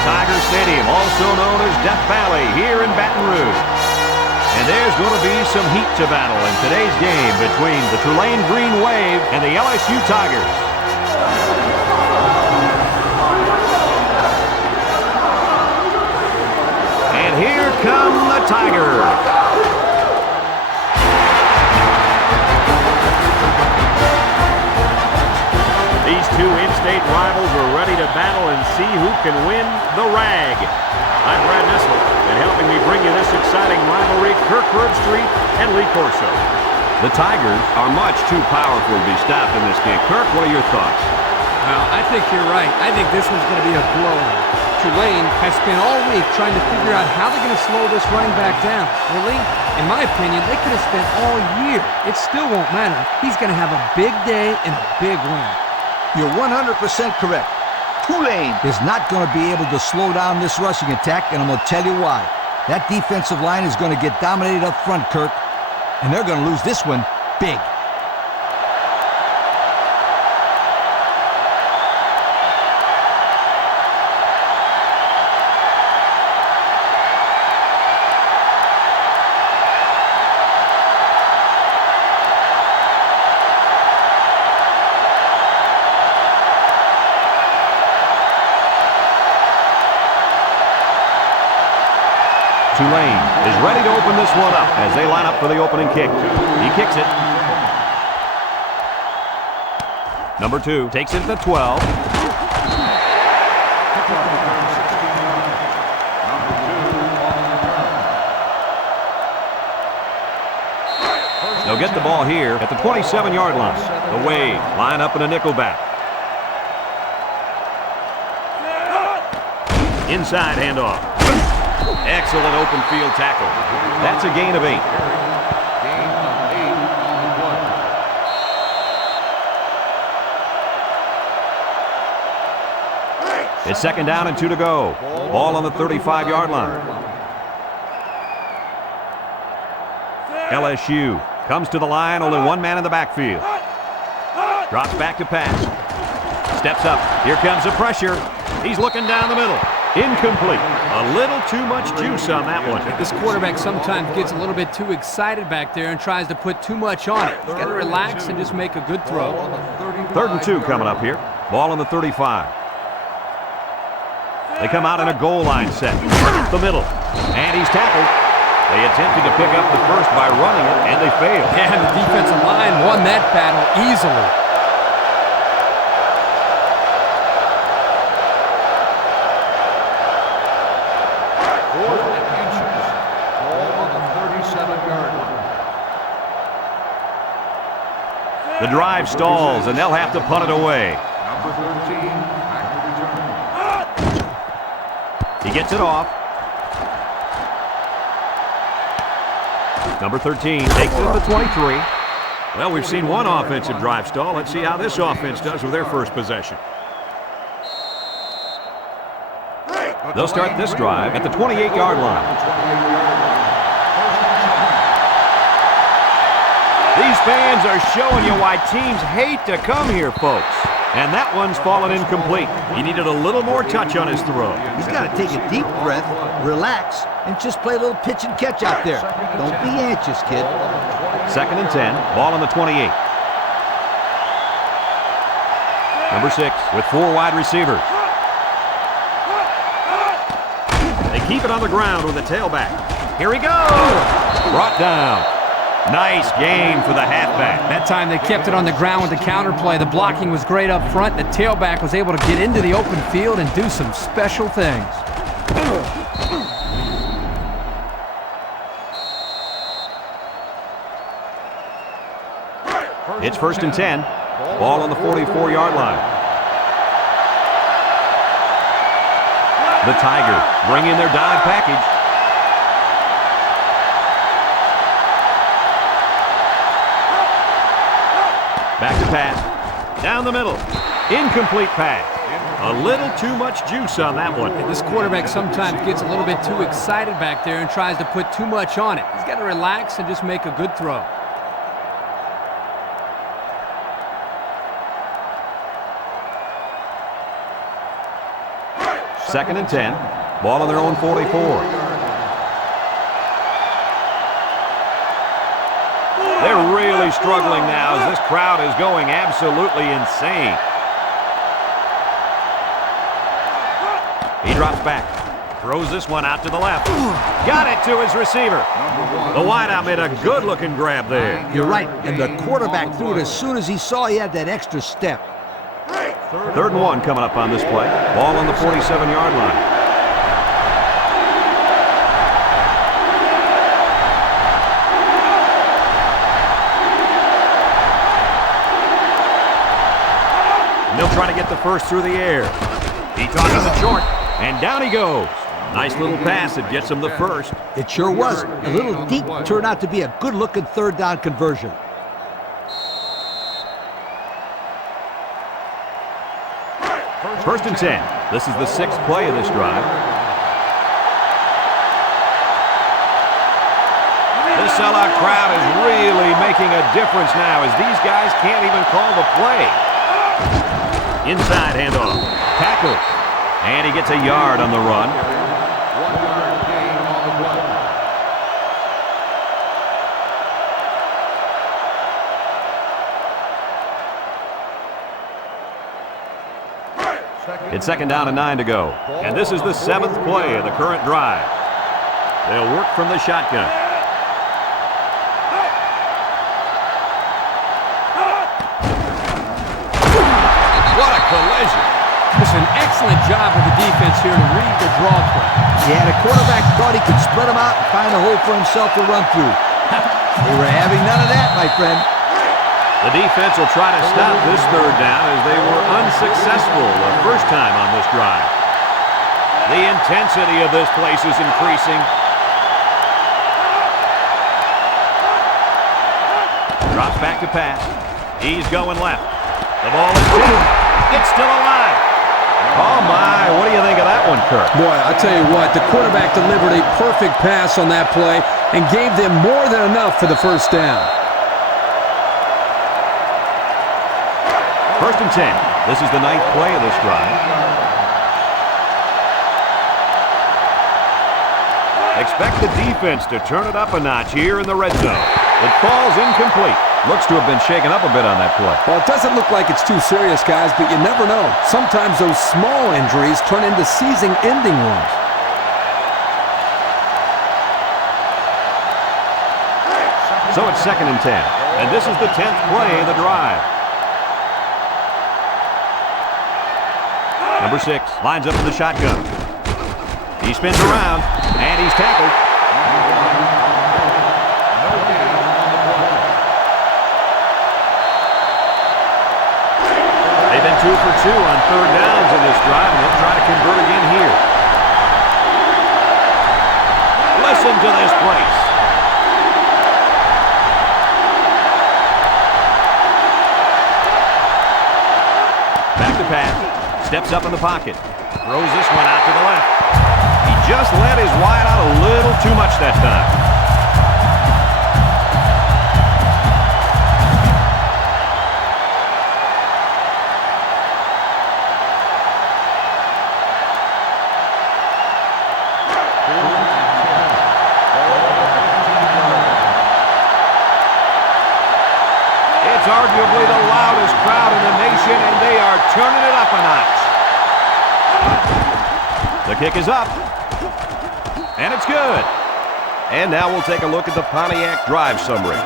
Tiger Stadium, also known as Death Valley, here in Baton Rouge. And there's going to be some heat to battle in today's game between the Tulane Green Wave and the LSU Tigers. And here come the Tigers. These two in-state rivals are ready to battle and see who can win the RAG. I'm Brad Nessel, and helping me bring you this exciting rivalry, Kirk Herbstreit and Lee Corso. The Tigers are much too powerful to be stopped in this game. Kirk, what are your thoughts? Well, I think you're right. I think this one's going to be a blowout. Tulane has spent all week trying to figure out how they're going to slow this running back down. Really, in my opinion, they could have spent all year. It still won't matter. He's going to have a big day and a big win. You're 100% correct. Tulane is not going to be able to slow down this rushing attack, and I'm going to tell you why. That defensive line is going to get dominated up front, Kirk, and they're going to lose this one big. Tulane is ready to open this one up as they line up for the opening kick. He kicks it. Number 2 takes it to the 12. They'll get the ball here at the 27-yard line. The Wave line up in a nickelback. Inside handoff. Excellent open field tackle. That's a gain of 8. It's second down and 2 to go. Ball on the 35-yard line. LSU comes to the line, only one man in the backfield. Drops back to pass. Steps up. Here comes the pressure. He's looking down the middle. Incomplete. A little too much juice on that one. This quarterback sometimes gets a little bit too excited back there and tries to put too much on it. He's got to relax and just make a good throw. 3rd and 2 coming up here. Ball on the 35. They come out in a goal line set. The middle. And he's tackled. They attempted to pick up the first by running it, and they failed. Yeah, the defensive line won that battle easily. The drive stalls, and they'll have to punt it away. He gets it off. Number 13 takes it to the 23. Well, we've seen one offensive drive stall. Let's see how this offense does with their first possession. They'll start this drive at the 28-yard line. These fans are showing you why teams hate to come here, folks. And that one's fallen incomplete. He needed a little more touch on his throw. He's got to take a deep breath, relax, and just play a little pitch and catch out there. Don't be anxious, kid. 2nd and 10, ball on the 28. Number 6 with 4 wide receivers. They keep it on the ground with the tailback. Here he goes. Brought down. Nice gain for the halfback. That time they kept it on the ground with the counter play. The blocking was great up front. The tailback was able to get into the open field and do some special things. It's 1st and 10. Ball on the 44-yard line. The Tigers bring in their dime package. Back to pass. Down the middle. Incomplete pass. A little too much juice on that one. This quarterback sometimes gets a little bit too excited back there and tries to put too much on it. He's got to relax and just make a good throw. 2nd and 10. Ball on their own 44. They're really struggling now as this crowd is going absolutely insane. He drops back. Throws this one out to the left. Got it to his receiver. The wideout made a good-looking grab there. You're right, and the quarterback threw it as soon as he saw he had that extra step. 3rd and 1 coming up on this play. Ball on the 47-yard line. They'll try to get the first through the air. He tosses it short, and down he goes. Nice little pass that gets him the first. It sure was. A little deep turned out to be a good-looking 3rd down conversion. First and 10. This is the 6th play of this drive. This sellout crowd is really making a difference now as these guys can't even call the play. Inside handoff. Tackle. And he gets a yard on the run. 1 yard gain on the play. It's 2nd down and 9 to go. And this is the 7th play of the current drive. They'll work from the shotgun. What a collision. It's an excellent job of the defense here to read the draw play. Yeah, the quarterback thought he could spread them out and find a hole for himself to run through. They were having none of that, my friend. The defense will try to stop this 3rd down as they were unsuccessful the first time on this drive. The intensity of this place is increasing. Drops back to pass. He's going left. The ball is tipped. It's still alive. Oh, my. What do you think of that one, Kirk? Boy, I tell you what, the quarterback delivered a perfect pass on that play and gave them more than enough for the first down. 1st and 10. This is the 9th play of this drive. Expect the defense to turn it up a notch here in the red zone. It falls incomplete. Looks to have been shaken up a bit on that play. Well, it doesn't look like it's too serious, guys, but you never know. Sometimes those small injuries turn into season-ending ones. So it's 2nd and 10. And this is the 10th play of the drive. Number 6 lines up in the shotgun. He spins around, and he's tackled. They've been 2 for 2 on 3rd downs in this drive, and they'll try to convert again here. Listen to this place. Back to pass. Steps up in the pocket. Throws this one out to the left. He just let his wide out a little too much that time. It's arguably the loudest crowd in the nation, and they are turning it up a notch. The kick is up, and it's good. And now we'll take a look at the Pontiac drive summary.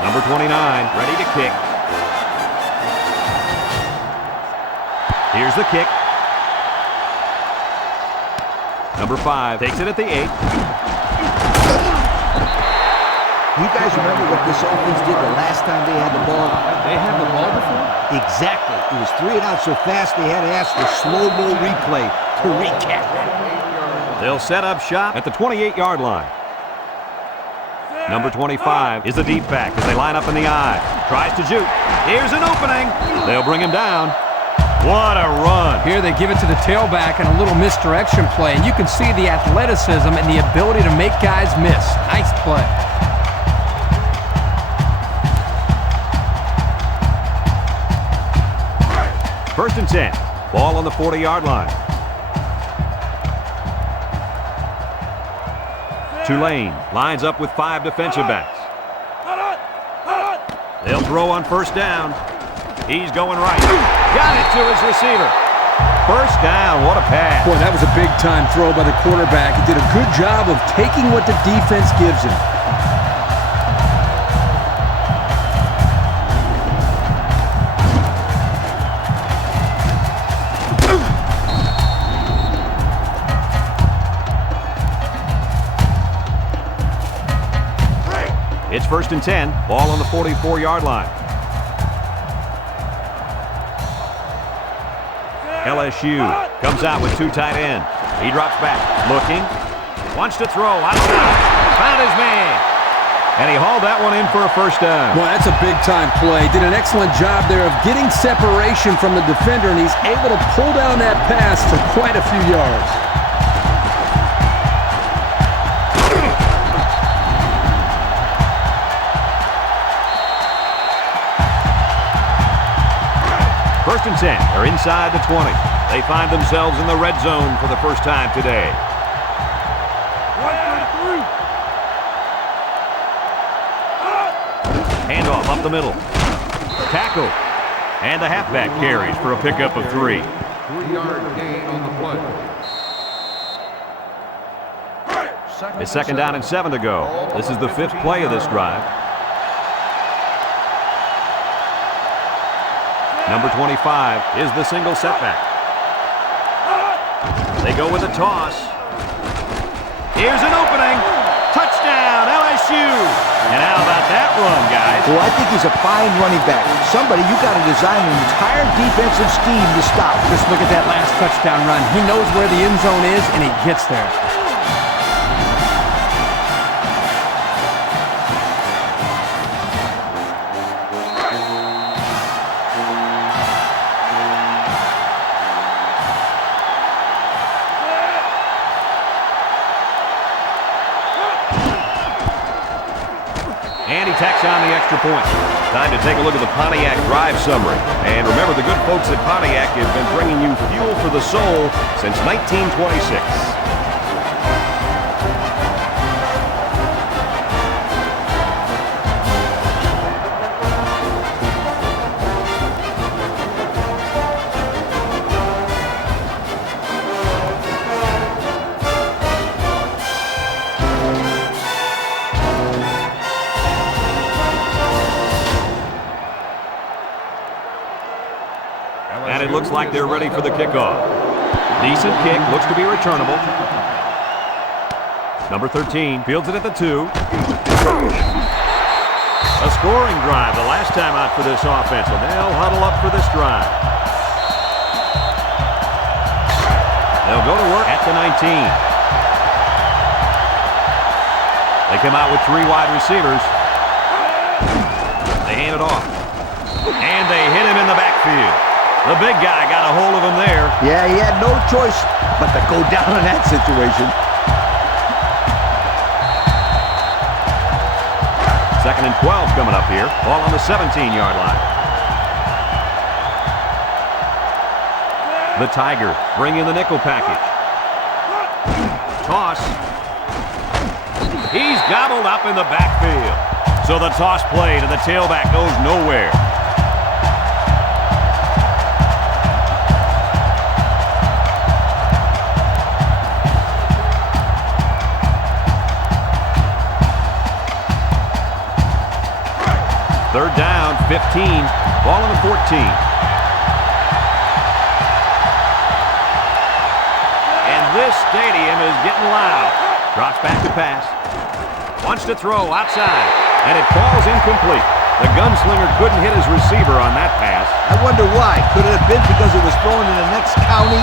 Number 29, ready to kick. Here's the kick. Number 5 takes it at the 8. You guys remember what this offense did the last time they had the ball? They had the ball before? Exactly. It was 3 and out so fast they had to ask for slow-mo replay to recap. They'll set up shop at the 28-yard line. Number 25 is the deep back as they line up in the I. Tries to juke. Here's an opening. They'll bring him down. What a run. Here they give it to the tailback and a little misdirection play, and you can see the athleticism and the ability to make guys miss. Nice play. First and 10. Ball on the 40-yard line. Tulane lines up with 5 defensive backs. They'll throw on first down. He's going right. Got it to his receiver. First down. What a pass. Boy, that was a big-time throw by the quarterback. He did a good job of taking what the defense gives him. It's first and 10. Ball on the 44-yard line. LSU comes out with 2 tight ends. He drops back, looking, wants to throw, outside, found his man, and he hauled that one in for a first down. Well, that's a big-time play. Did an excellent job there of getting separation from the defender, and he's able to pull down that pass for quite a few yards. First and 10. They're inside the 20. They find themselves in the red zone for the first time today. Handoff up the middle. Tackle. And the halfback carries for a pickup of 3. 3-yard gain on the play. It's second down and 7 to go. This is the 5th play of this drive. Number 25 is the single setback. They go with a toss. Here's an opening. Touchdown, LSU. And how about that run, guys? Well, I think he's a fine running back. Somebody, you got to design an entire defensive scheme to stop. Just look at that last touchdown run. He knows where the end zone is, and he gets there. Tacks on the extra point. Time to take a look at the Pontiac drive summary. And remember, the good folks at Pontiac have been bringing you fuel for the soul since 1926. And it looks like they're ready for the kickoff. Decent kick, looks to be returnable. Number 13 fields it at the 2. A scoring drive the last time out for this offense, and they'll huddle up for this drive. They'll go to work at the 19. They come out with 3 wide receivers. They hand it off. And they hit him in the backfield. The big guy got a hold of him there. Yeah, he had no choice but to go down in that situation. Second and 12 coming up here. Ball on the 17-yard line. The Tigers bring in the nickel package. Toss. He's gobbled up in the backfield. So the toss played and the tailback goes nowhere. Third down, 15. Ball on the 14. And this stadium is getting loud. Drops back to pass. Wants to throw outside. And it falls incomplete. The gunslinger couldn't hit his receiver on that pass. I wonder why. Could it have been because it was thrown in the next county?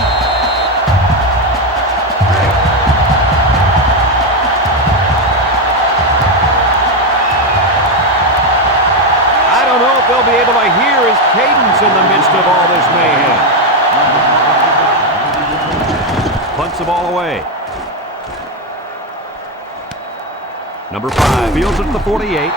in the midst of all this mayhem. Punts the ball away. Number 5 fields it at the 48.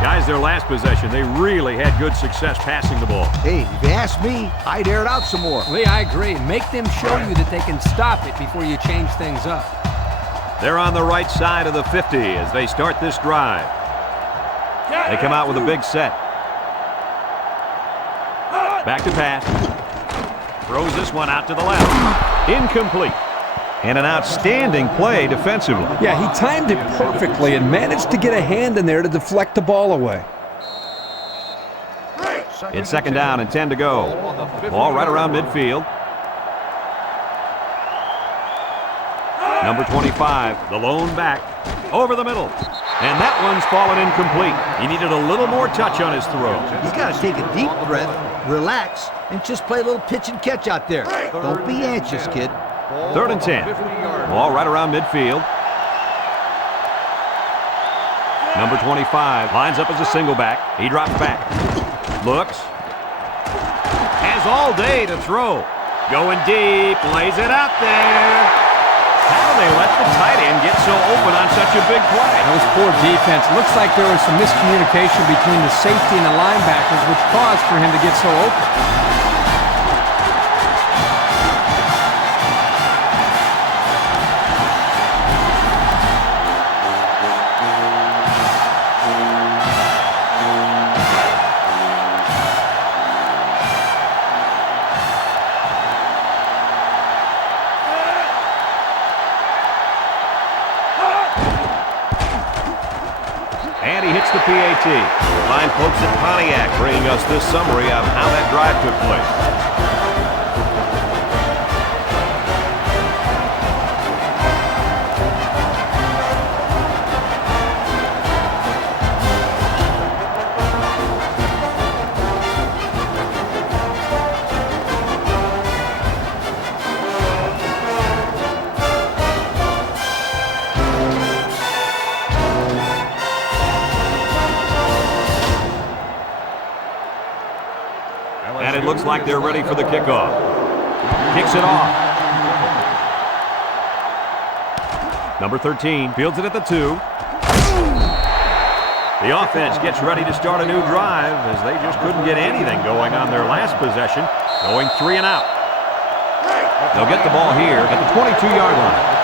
Guys, their last possession, they really had good success passing the ball. Hey, if you ask me, I'd air it out some more. Lee, I agree. Make them show you that they can stop it before you change things up. They're on the right side of the 50 as they start this drive. They come out with a big set. Back to pass. Throws this one out to the left. Incomplete. And an outstanding play defensively. Yeah, he timed it perfectly and managed to get a hand in there to deflect the ball away. It's second down and 10 to go. Ball right around midfield. Number 25, the lone back, over the middle. And that one's fallen incomplete. He needed a little more touch on his throw. He's got to take a deep breath, relax, and just play a little pitch and catch out there. Don't be anxious, kid. Third and 10. Ball right around midfield. Number 25 lines up as a single back. He drops back. Looks. Has all day to throw. Going deep. Lays it out there. How do they let the tight end get so open on such a big play? That was poor defense. Looks like there was some miscommunication between the safety and the linebackers, which caused for him to get so open. And he hits the PAT. Fine folks at Pontiac bringing us this summary of how that drive took place. And it looks like they're ready for the kickoff. Kicks it off. Number 13 fields it at the 2. The offense gets ready to start a new drive as they just couldn't get anything going on their last possession, going 3 and out. They'll get the ball here at the 22-yard line.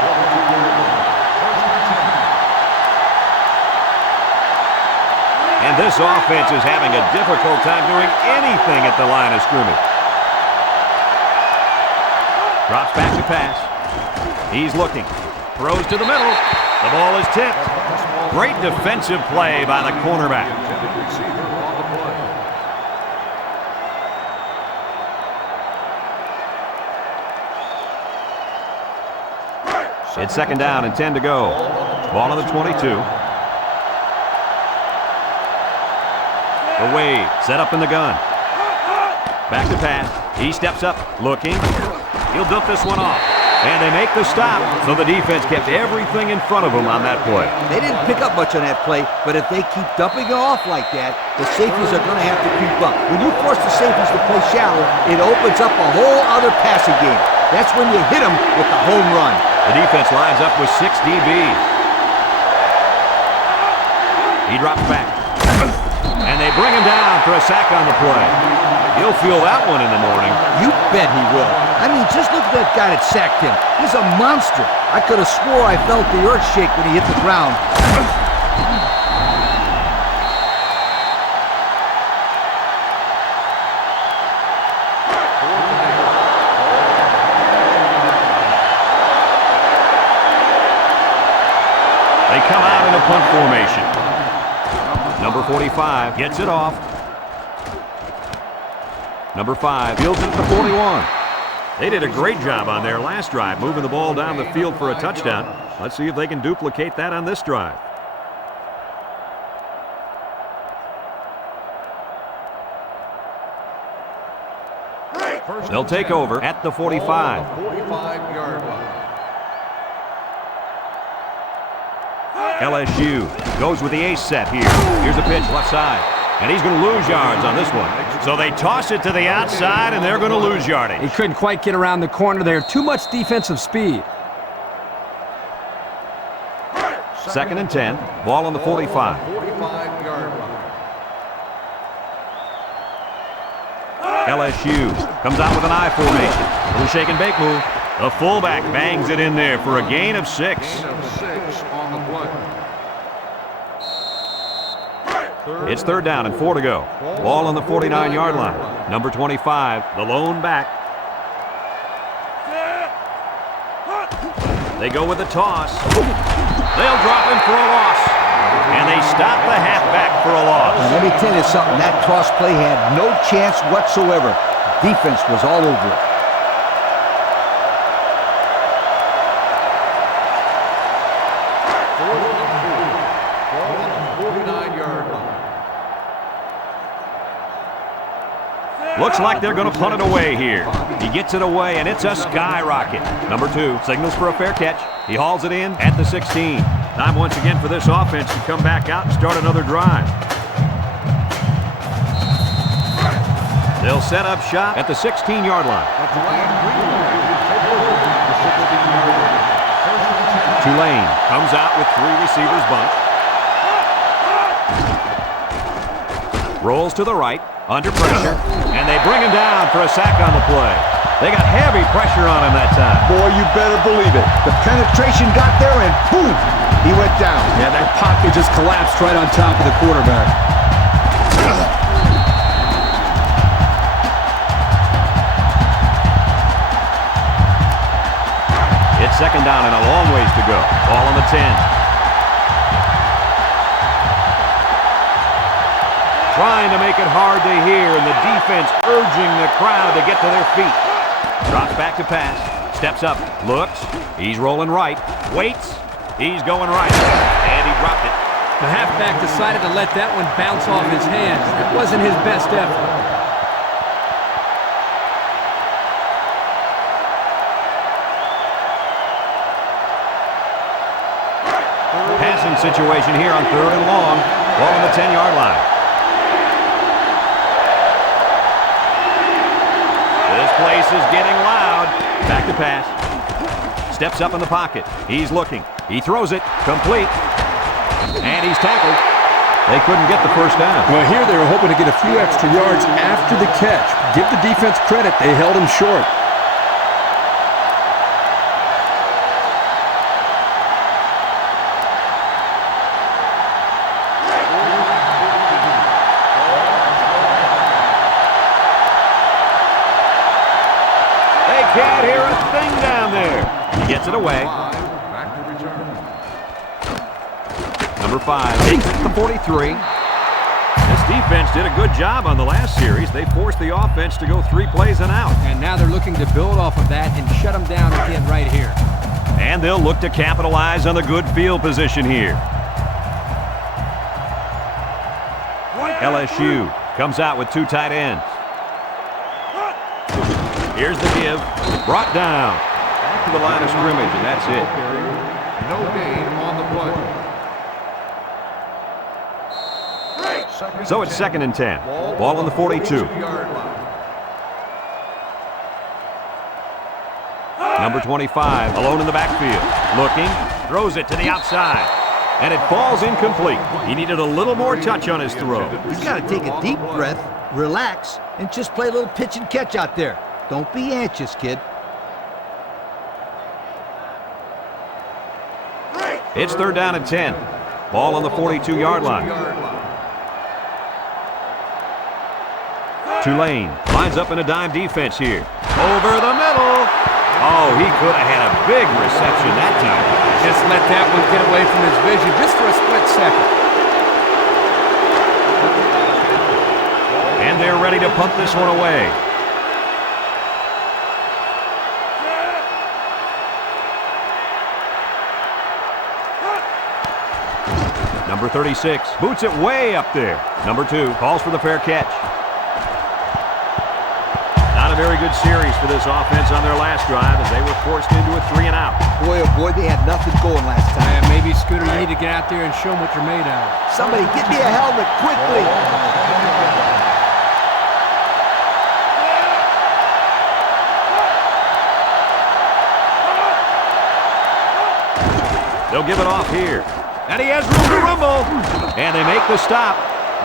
And this offense is having a difficult time doing anything at the line of scrimmage. Drops back to pass. He's looking. Throws to the middle. The ball is tipped. Great defensive play by the cornerback. It's second down and 10 to go. Ball on the 22. The wave, set up in the gun. Back to pass. He steps up, looking. He'll dump this one off. And they make the stop, so the defense kept everything in front of them on that play. They didn't pick up much on that play, but if they keep dumping it off like that, the safeties are going to have to creep up. When you force the safeties to play shallow, it opens up a whole other passing game. That's when you hit them with the home run. The defense lines up with 6 DBs. He drops back. And they bring him down for a sack on the play. He'll feel that one in the morning. You bet he will. I mean, just look at that guy that sacked him. He's a monster. I could have swore I felt the earth shake when he hit the ground. They come out in a punt formation. Number 45 gets it off. Number 5 fields it at the 41. They did a great job on their last drive, moving the ball down the field for a touchdown. Let's see if they can duplicate that on this drive. They'll take over at the 45. 45-yard line. LSU goes with the ace set here. Here's a pitch left side. And he's going to lose yards on this one. So they toss it to the outside, and they're going to lose yardage. He couldn't quite get around the corner there. Too much defensive speed. 2nd and 10. Ball on the 45. 45-yard line. LSU comes out with an I formation. Little shake and bake move. The fullback bangs it in there for a gain of 6. Gain of 6 on the play. It's 3rd down and 4 to go. Ball on the 49-yard line. Number 25, the lone back. They go with the toss. They'll drop him for a loss. And they stop the halfback for a loss. Now, let me tell you something. That toss play had no chance whatsoever. Defense was all over it. Ball on the 49-yard line. Looks like they're going to punt it away here. He gets it away, and it's a skyrocket. Number 2 signals for a fair catch. He hauls it in at the 16. Time once again for this offense to come back out and start another drive. They'll set up shop at the 16-yard line. Tulane comes out with 3 receivers bunch. Rolls to the right, under pressure, and they bring him down for a sack on the play. They got heavy pressure on him that time. Boy, you better believe it. The penetration got there, and boom, he went down. Yeah, that pocket just collapsed right on top of the quarterback. It's 2nd down and a long ways to go. Ball on the 10. Trying to make it hard to hear, and the defense urging the crowd to get to their feet. Drops back to pass. Steps up. Looks. He's rolling right. Waits. He's going right. And he dropped it. The halfback decided to let that one bounce off his hands. It wasn't his best effort. Passing situation here on 3rd and long. Ball on the 10-yard line. This place is getting loud. Back to pass. Steps up in the pocket. He's looking. He throws it. Complete. And he's tackled. They couldn't get the first down. Well, here they were hoping to get a few extra yards after the catch. Give the defense credit. They held him short. Can't hear a thing down there. He gets it away. Back to return. Number 5 takes it to 43. This defense did a good job on the last series. They forced the offense to go 3 plays and out. And now they're looking to build off of that and shut them down again right here. And they'll look to capitalize on the good field position here. LSU comes out with 2 tight ends. Here's the give. Brought down. Back to the line of scrimmage, and that's it. No gain on the play. So it's 2nd and 10. Ball on the 42. Number 25, alone in the backfield. Looking, throws it to the outside. And it falls incomplete. He needed a little more touch on his throw. He's got to take a deep breath, relax, and just play a little pitch and catch out there. Don't be anxious, kid. It's 3rd down and 10. Ball on the 42-yard line. Tulane lines up in a dime defense here. Over the middle. Oh, he could have had a big reception that time. Just let that one get away from his vision just for a split second. And they're ready to punt this one away. Number 36 boots it way up there. Number 2 calls for the fair catch. Not a very good series for this offense on their last drive as they were forced into a 3 and out. Boy, oh boy, they had nothing going last time. And maybe Scooter. You need to get out there and show them what you're made out of. Somebody get me a helmet quickly. They'll give it off here. And he has room to rumble. And they make the stop.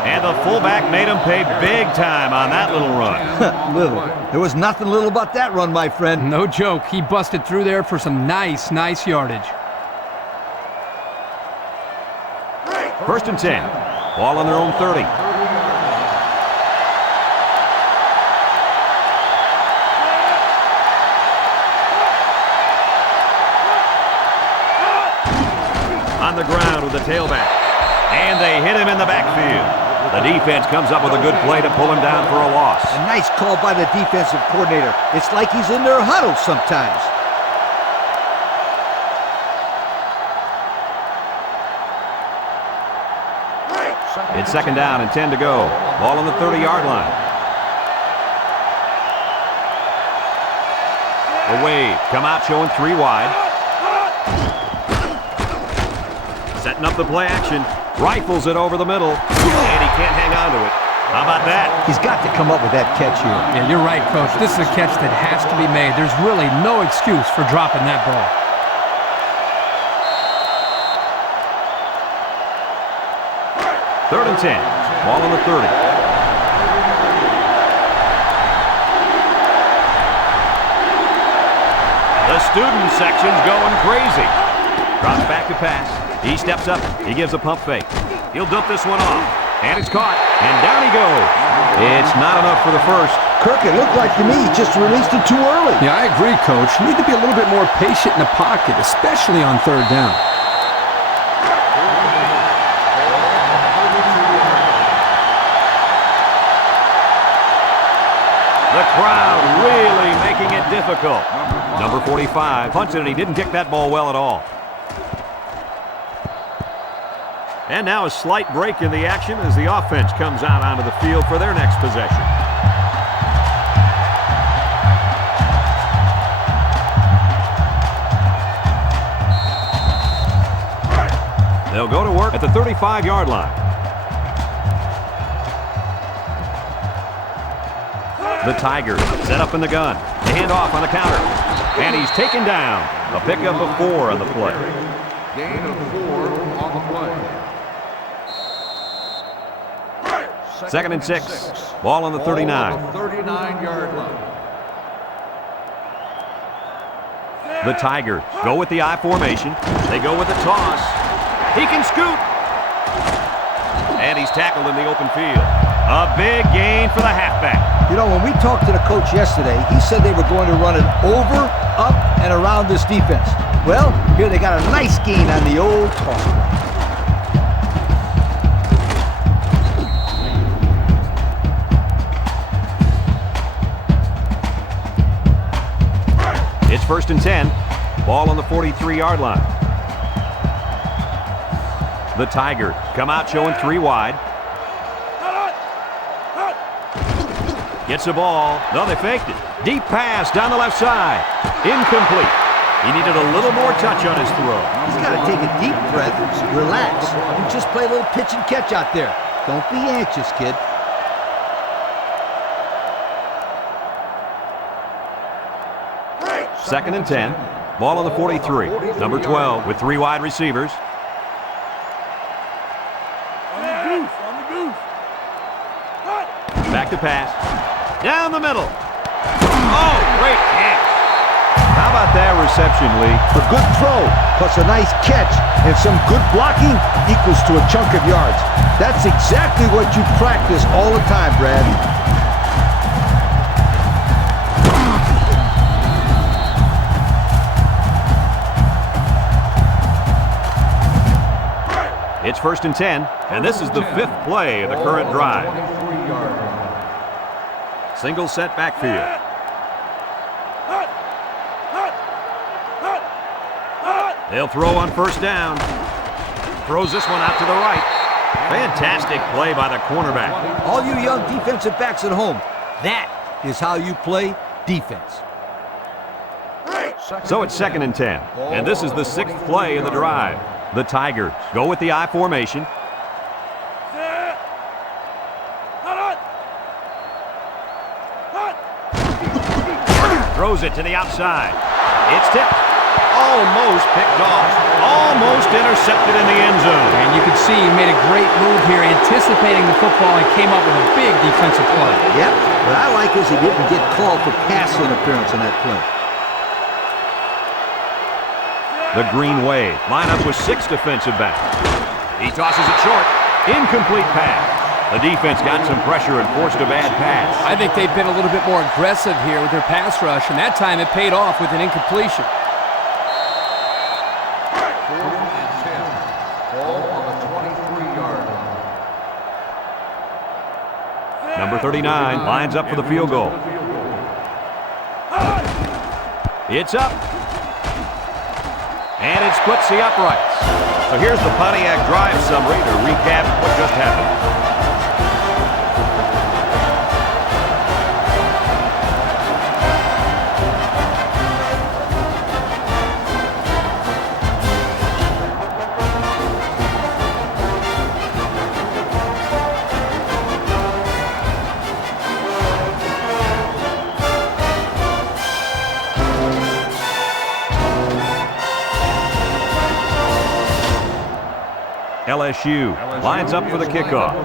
And the fullback made him pay big time on that little run. Little. There was nothing little about that run, my friend. No joke. He busted through there for some nice yardage. 1st and 10. Ball on their own 30. On the ground with the tailback. And they hit him in the backfield. The defense comes up with a good play to pull him down for a loss. A nice call by the defensive coordinator. It's like he's in their huddle sometimes. It's 2nd down and 10 to go. Ball on the 30-yard line. The wave. Come out showing 3 wide. Setting up the play action. Rifles it over the middle. And he can't hang on to it. How about that? He's got to come up with that catch here. Yeah, you're right, Coach. This is a catch that has to be made. There's really no excuse for dropping that ball. Third and 10. Ball on the 30. The student section's going crazy. Drops back to pass. He steps up. He gives a pump fake. He'll dump this one off. And it's caught. And down he goes. It's not enough for the first. Kirk, it looked like to me he just released it too early. Yeah, I agree, Coach. You need to be a little bit more patient in the pocket, especially on 3rd down. The crowd really making it difficult. Number 45 punted it. He didn't kick that ball well at all. And now a slight break in the action as the offense comes out onto the field for their next possession. They'll go to work at the 35-yard line. The Tigers set up in the gun. They hand off on the counter. And he's taken down. A pickup of 4 on the play. Gain of 4 on the play. 2nd and 6. Ball on the 39. 39-yard line. The Tigers go with the I formation. They go with the toss. He can scoot. And he's tackled in the open field. A big gain for the halfback. You know, when we talked to the coach yesterday, he said they were going to run it over, up, and around this defense. Well, here they got a nice gain on the old toss. It's 1st and 10. Ball on the 43-yard line. The Tigers come out showing 3 wide. Gets the ball. No, they faked it. Deep pass down the left side. Incomplete. He needed a little more touch on his throw. He's got to take a deep breath, relax, and just play a little pitch and catch out there. Don't be anxious, kid. Second and 10. Ball on the 43. Number 12 with 3 wide receivers. Back to pass. Down the middle. Oh, great catch. How about that reception, Lee? A good throw, plus a nice catch, and some good blocking equals to a chunk of yards. That's exactly what you practice all the time, Brad. It's 1st and 10, and this is the 5th play of the current drive. Single set backfield. They'll throw on 1st down. Throws this one out to the right. Fantastic play by the cornerback. All you young defensive backs at home, that is how you play defense. So it's 2nd and 10, and this is the 6th play of the drive. The Tigers go with the I formation. Throws it to the outside. It's tipped. Almost picked off. Almost intercepted in the end zone. And you can see he made a great move here, anticipating the football, and came up with a big defensive play. Yep. What I like is he didn't get called for pass interference on that play. The Green Wave line up with 6 defensive backs. He tosses it short. Incomplete pass. The defense got some pressure and forced a bad pass. I think they've been a little bit more aggressive here with their pass rush, and that time it paid off with an incompletion. 4th and 10. Ball on the 23-yard line. Number 39 lines up for the field goal. It's up. And it splits the uprights. So here's the Pontiac drive summary to recap what just happened. LSU lines up for the kickoff.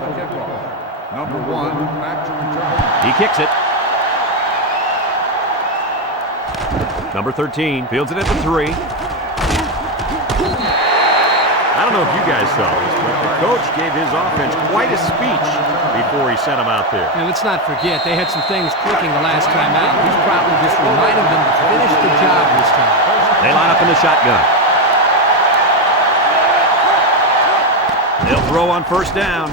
Number 1, back to return. He kicks it. Number 13 fields it at the 3. I don't know if you guys saw this, but the coach gave his offense quite a speech before he sent them out there. And let's not forget, they had some things clicking the last time out. He's probably just reminding them to finish the job this time. They line up in the shotgun. They'll throw on first down.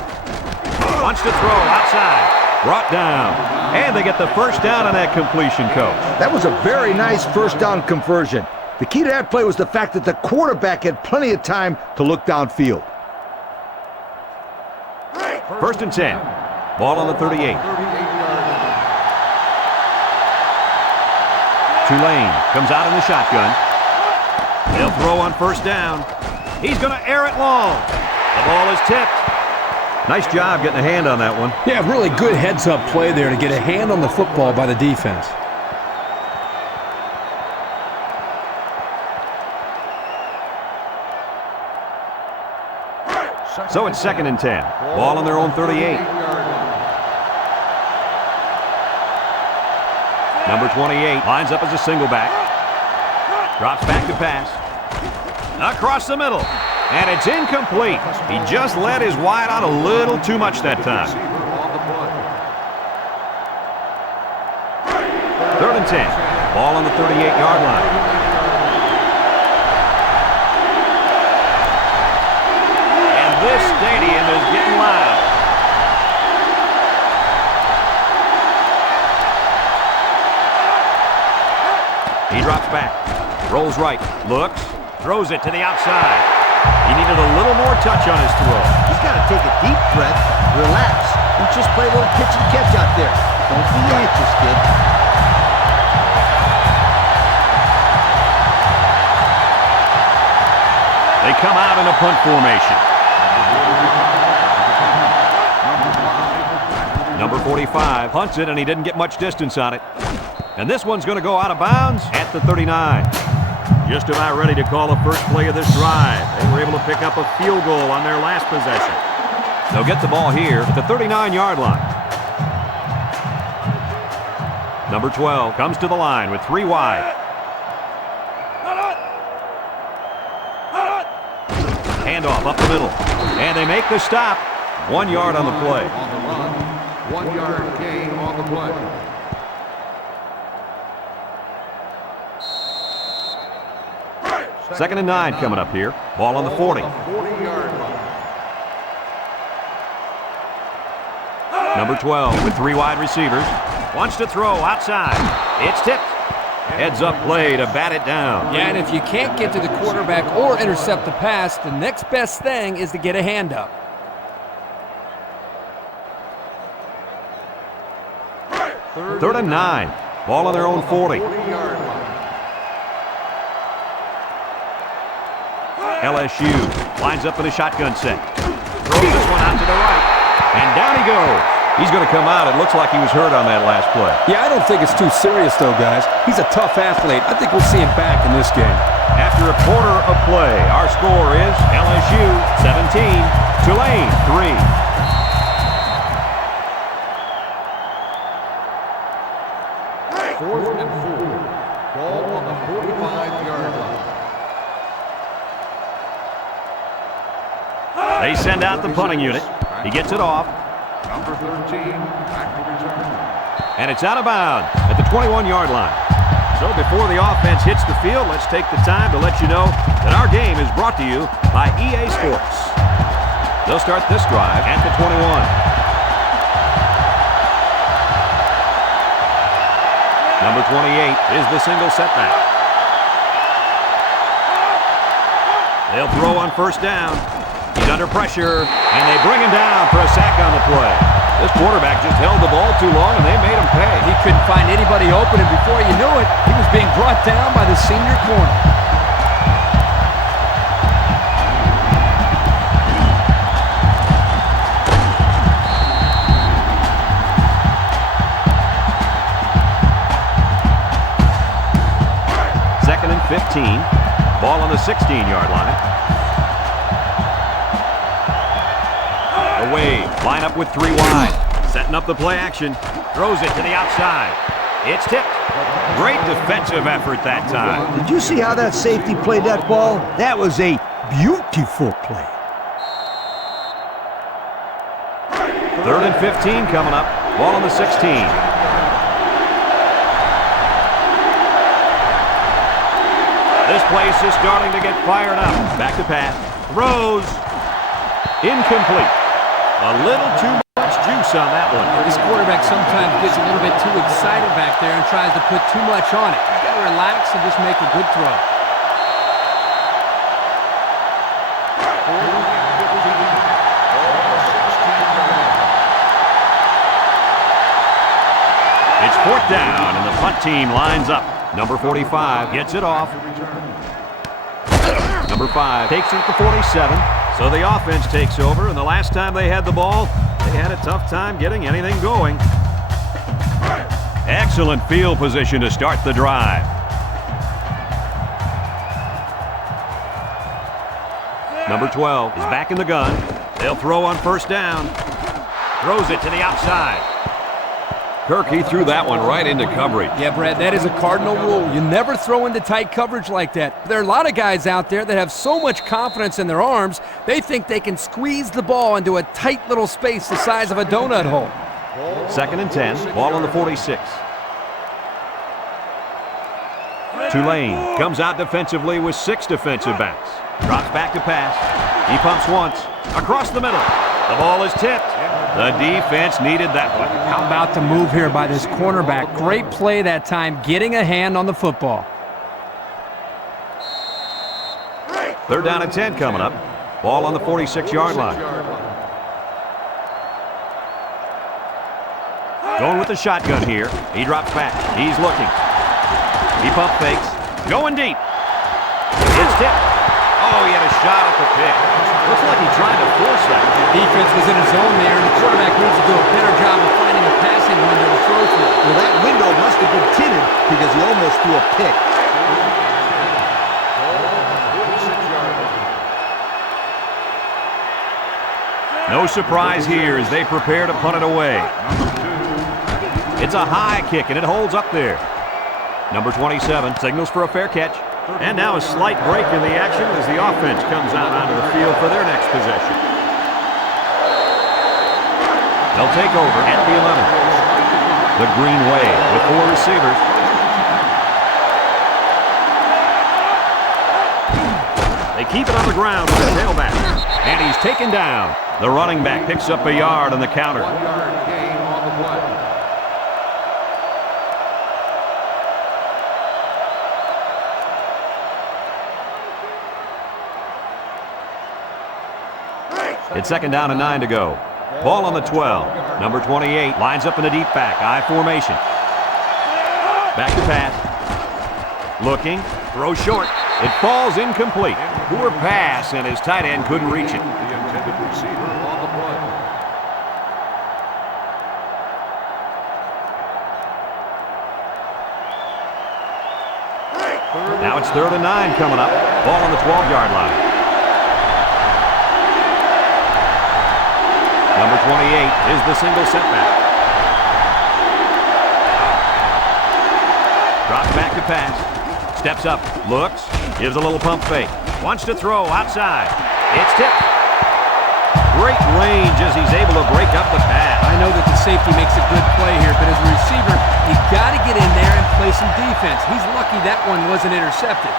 Wants to throw outside. Brought down. And they get the first down on that completion, Coach. That was a very nice first down conversion. The key to that play was the fact that the quarterback had plenty of time to look downfield. 1st and 10. Ball on the 38. Tulane comes out in the shotgun. They'll throw on first down. He's going to air it long. The ball is tipped. Nice job getting a hand on that one. Yeah, really good heads-up play there to get a hand on the football by the defense. So it's 2nd and 10. Ball on their own 38. Number 28 lines up as a single back. Drops back to pass. Across the middle. And it's incomplete. He just let his wide out a little too much that time. 3rd and 10. Ball on the 38-yard line. And this stadium is getting loud. He drops back. Rolls right. Looks. Throws it to the outside. He needed a little more touch on his throw. He's got to take a deep breath, relax, and just play a little pitch and catch out there. Don't be anxious, kid. They come out in a punt formation. Number 45 punts it, and he didn't get much distance on it. And this one's going to go out of bounds at the 39. Just about ready to call the first play of this drive. They were able to pick up a field goal on their last possession. They'll get the ball here at the 39-yard line. Number 12 comes to the line with 3 wide. Handoff up the middle. And they make the stop. 1 yard on the play. On the run, 1 yard gain on the play. Second and 9 coming up here. Ball on the 40. 40-yard line. Number 12 with 3 wide receivers. Wants to throw outside. It's tipped. Heads up play to bat it down. Yeah, and if you can't get to the quarterback or intercept the pass, the next best thing is to get a hand up. Third and 9. Ball on their own 40. 40-yard line. LSU lines up in a shotgun set. Throws this one out to the right. And down he goes. He's going to come out. It looks like he was hurt on that last play. Yeah, I don't think it's too serious, though, guys. He's a tough athlete. I think we'll see him back in this game. After a quarter of play, our score is LSU 17, Tulane 3. Fourth and 4. Ball on the 45-yard line. They send out the punting unit. He gets it off. Number 13, back to return. And it's out of bounds at the 21-yard line. So before the offense hits the field, let's take the time to let you know that our game is brought to you by EA Sports. They'll start this drive at the 21. Number 28 is the single setback. They'll throw on first down. He's under pressure, and they bring him down for a sack on the play. This quarterback just held the ball too long, and they made him pay. He couldn't find anybody open, and before you knew it, he was being brought down by the senior corner. Second and 15. Ball on the 16-yard line. Away. Line up with 3 wide. Setting up the play action. Throws it to the outside. It's tipped. Great defensive effort that time. Did you see how that safety played that ball? That was a beautiful play. Third and 15 coming up. Ball on the 16. This place is starting to get fired up. Back to pass. Throws. Incomplete. A little too much juice on that one. This quarterback sometimes gets a little bit too excited back there and tries to put too much on it. He's got to relax and just make a good throw. It's fourth down, and the punt team lines up. Number 45 gets it off. Number 5 takes it to 47. So the offense takes over, and the last time they had the ball, they had a tough time getting anything going. Excellent field position to start the drive. Number 12 is back in the gun. They'll throw on first down. Throws it to the outside. Kirk, he threw that one right into coverage. Yeah, Brad, that is a cardinal rule. You never throw into tight coverage like that. There are a lot of guys out there that have so much confidence in their arms, they think they can squeeze the ball into a tight little space the size of a donut hole. Second and 10, ball on the 46. Tulane comes out defensively with 6 defensive backs. Drops back to pass. He pumps once. Across the middle. The ball is tipped. The defense needed that one. How about the move here by this cornerback? Great play that time, getting a hand on the football. Third down and 10 coming up. Ball on the 46-yard line. Going with the shotgun here. He drops back. He's looking. He pump fakes. Going deep. It's tipped. Oh, he had a shot at the pick. Looks like he tried to force that. The defense was in his zone there, and the quarterback needs to do a better job of finding a passing window to throw through. Well, that window must have been tinted because he almost threw a pick. No surprise here as they prepare to punt it away. It's a high kick, and it holds up there. Number 27 signals for a fair catch. And now a slight break in the action as the offense comes out onto the field for their next possession. They'll take over at the 11. The Green Way with 4 receivers. They keep it on the ground with the tailback. And he's taken down. The running back picks up a yard on the counter. 1 yard gain on the play. It's second down and 9 to go. Ball on the 12. Number 28 lines up in the deep back. I formation. Back to pass. Looking. Throw short. It falls incomplete. Poor pass, and his tight end couldn't reach it. The intended receiver on the play. Now it's 3rd and 9 coming up. Ball on the 12-yard line. Number 28 is the single setback. Drops back to pass. Steps up, looks, gives a little pump fake. Wants to throw outside. It's tipped. Great range as he's able to break up the pass. I know that the safety makes a good play here, but as a receiver, you got to get in there and play some defense. He's lucky that one wasn't intercepted.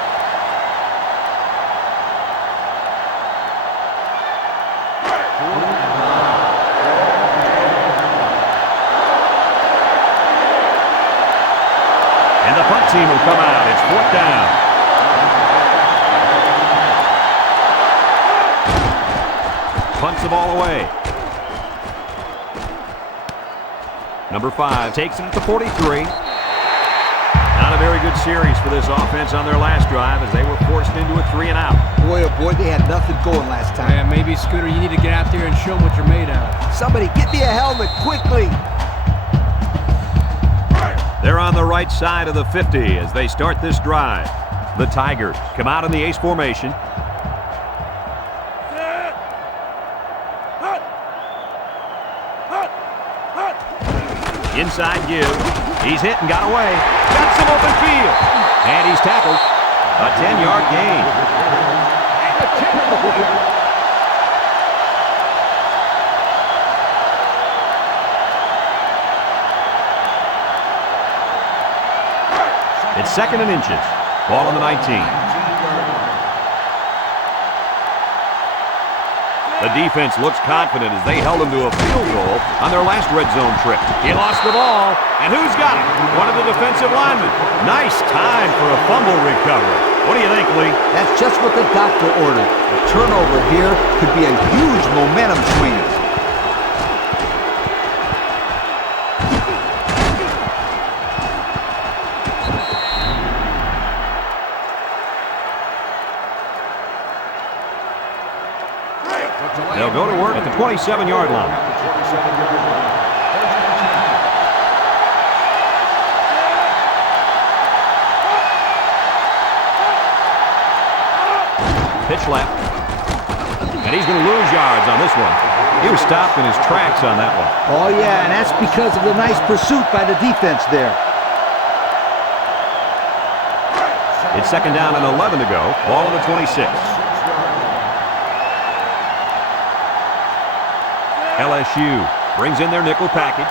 And the punt team will come out. It's 4th down. Punts the ball away. Number 5 takes it at the 43. Not a very good series for this offense on their last drive as they were forced into a 3-and-out. Boy, oh boy, they had nothing going last time. Yeah, maybe, Scooter, you need to get out there and show them what you're made out of. Somebody get me a helmet quickly. They're on the right side of the 50 as they start this drive. The Tigers come out in the ace formation. Inside give. He's hit and got away. Got some open field. And he's tackled. A 10-yard gain. It's 2nd and inches. Ball on the 19. The defense looks confident as they held him to a field goal on their last red zone trip. He lost the ball, and who's got it? One of the defensive linemen. Nice time for a fumble recovery. What do you think, Lee? That's just what the doctor ordered. A turnover here could be a huge momentum swing. They'll go to work at the 27-yard line. Pitch left. And he's going to lose yards on this one. He was stopped in his tracks on that one. Oh, yeah, and that's because of the nice pursuit by the defense there. It's 2nd down and 11 to go. Ball on the 26. LSU brings in their nickel package.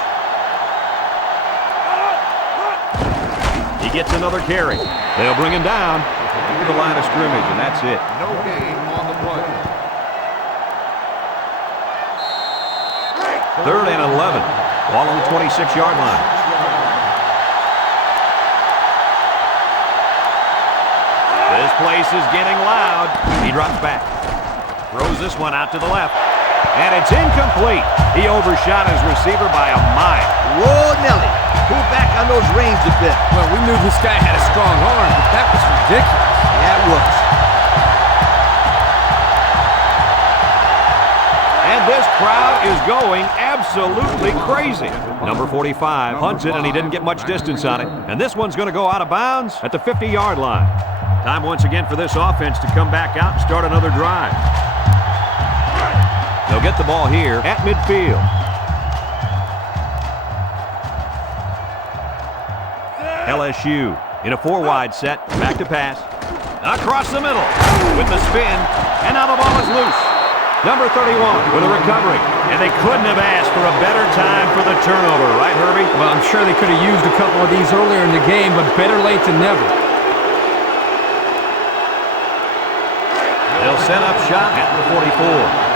He gets another carry. They'll bring him down to the line of scrimmage, and that's it. No gain on the play. 3rd and 11. Ball on the 26-yard line. This place is getting loud. He drops back. Throws this one out to the left. And it's incomplete. He overshot his receiver by a mile. Whoa, Nelly. Pull back on those reins a bit. Well, we knew this guy had a strong arm, but that was ridiculous. Yeah, it was. And this crowd is going absolutely crazy. Number 45 punts it, and he didn't get much distance on it. And this one's going to go out of bounds at the 50-yard line. Time once again for this offense to come back out and start another drive. They'll get the ball here at midfield. LSU in a 4-wide set, back to pass. Across the middle with the spin, and now the ball is loose. Number 31 with a recovery. And they couldn't have asked for a better time for the turnover, right, Herbie? Well, I'm sure they could have used a couple of these earlier in the game, but better late than never. They'll set up shop at the 44.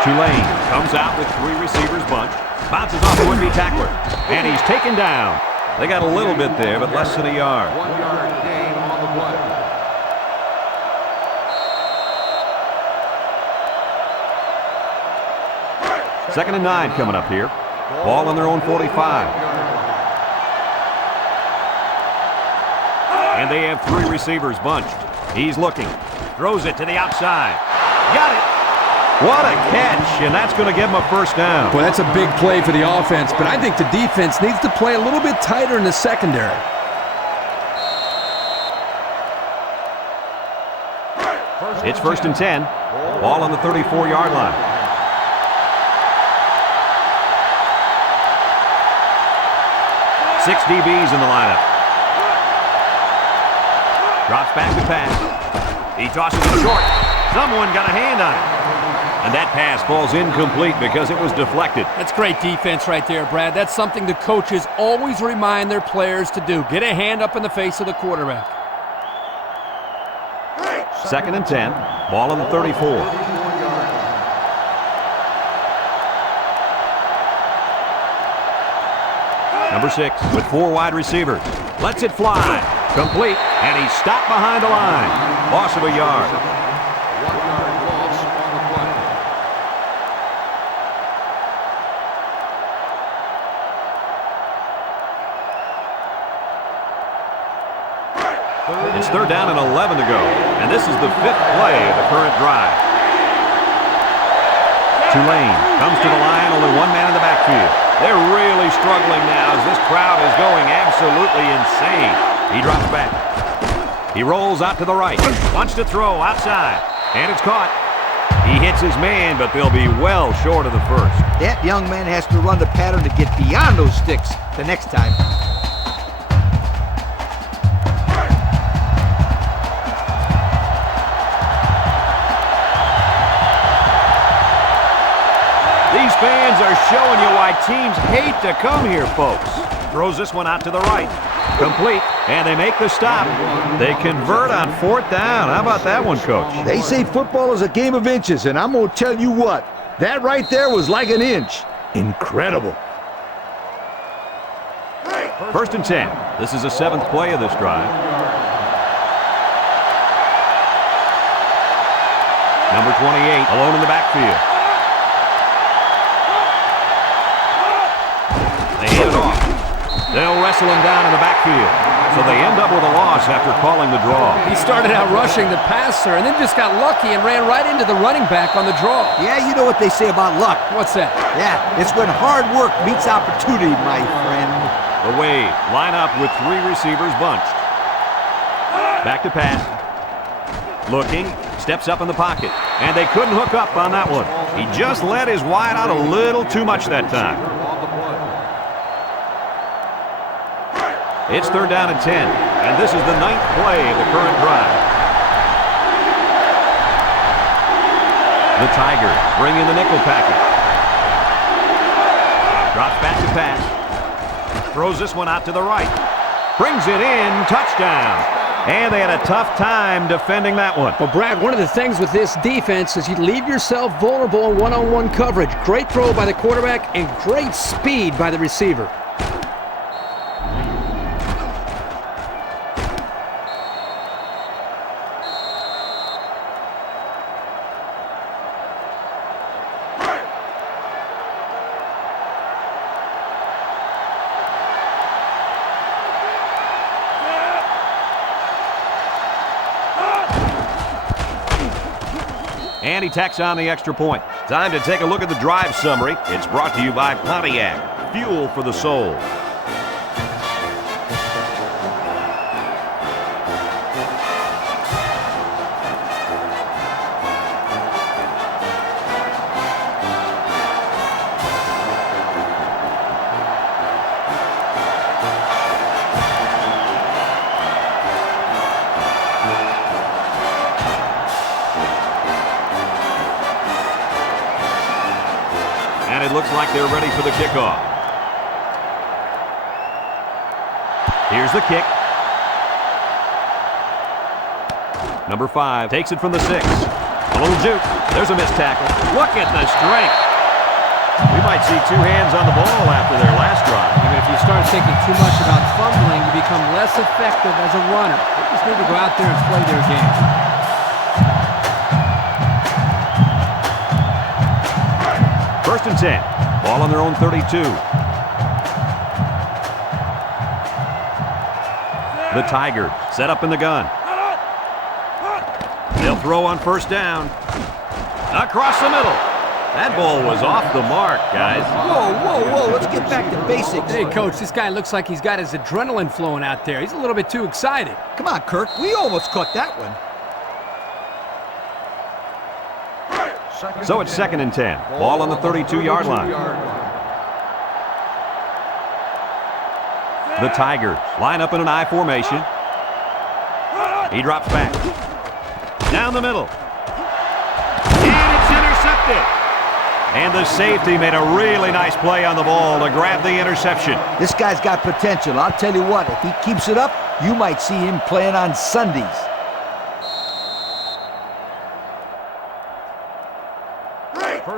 Tulane comes out with 3 receivers bunch. Bounces off the would-be tackler. And he's taken down. They got a little bit there, but less than a yard. 1-yard gain on the play. Second and 9 coming up here. Ball on their own 45. And they have 3 receivers bunched. He's looking. Throws it to the outside. Got it. What a catch, and that's going to give him a first down. Boy, that's a big play for the offense, but I think the defense needs to play a little bit tighter in the secondary. It's 1st and 10. Ball on the 34-yard line. Six DBs in the lineup. Drops back to pass. He tosses it short. Someone got a hand on it. And that pass falls incomplete because it was deflected. That's great defense right there, Brad. That's something the coaches always remind their players to do. Get a hand up in the face of the quarterback. 2nd and 10. Ball on the 34. Number 6 with 4 wide receivers. Lets it fly. Complete. And he's stopped behind the line. Loss of a yard. 1 yard loss on the play. It's 3rd down and 11 to go. And this is the 5th play of the current drive. Tulane comes to the line, only 1 man in the backfield. They're really struggling now as this crowd is going absolutely insane. He drops back. He rolls out to the right. Wants to throw outside. And it's caught. He hits his man, but they'll be well short of the first. That young man has to run the pattern to get beyond those sticks the next time. These fans are showing you why teams hate to come here, folks. Throws this one out to the right. Complete, and they make the stop. They convert on 4th down. How about that one, Coach? They say football is a game of inches, and I'm going to tell you what. That right there was like an inch. Incredible. 1st and 10. This is the 7th play of this drive. Number 28, alone in the backfield. They hand it off. They'll wrestle him down in the backfield. So they end up with a loss after calling the draw. He started out rushing the passer and then just got lucky and ran right into the running back on the draw. Yeah, you know what they say about luck. What's that? Yeah, it's when hard work meets opportunity, my friend. The Wave line up with 3 receivers bunched. Back to pass. Looking, steps up in the pocket. And they couldn't hook up on that one. He just let his wide out a little too much that time. It's 3rd down and 10, and this is the 9th play of the current drive. The Tigers bring in the nickel package. Drops back to pass. Throws this one out to the right. Brings it in, touchdown. And they had a tough time defending that one. Well, Brad, one of the things with this defense is you leave yourself vulnerable in one-on-one coverage. Great throw by the quarterback and great speed by the receiver. And he tacks on the extra point. Time to take a look at the drive summary. It's brought to you by Pontiac, fuel for the soul. And it looks like they're ready for the kickoff. Here's the kick. Number 5 takes it from the 6. A little juke. There's a missed tackle. Look at the strength. We might see 2 hands on the ball after their last drive. Even if you start thinking too much about fumbling, you become less effective as a runner. They just need to go out there and play their game. First and 10. Ball on their own 32. The Tigers set up in the gun. They'll throw on first down. Across the middle. That ball was off the mark, guys. Whoa. Let's get back to basics. Hey, Coach, this guy looks like he's got his adrenaline flowing out there. He's a little bit too excited. Come on, Kirk. We almost caught that one. So it's 2nd and 10. Ball on the 32-yard line. The Tigers line up in an I formation. He drops back. Down the middle. And it's intercepted. And the safety made a really nice play on the ball to grab the interception. This guy's got potential. I'll tell you what, if he keeps it up, you might see him playing on Sundays.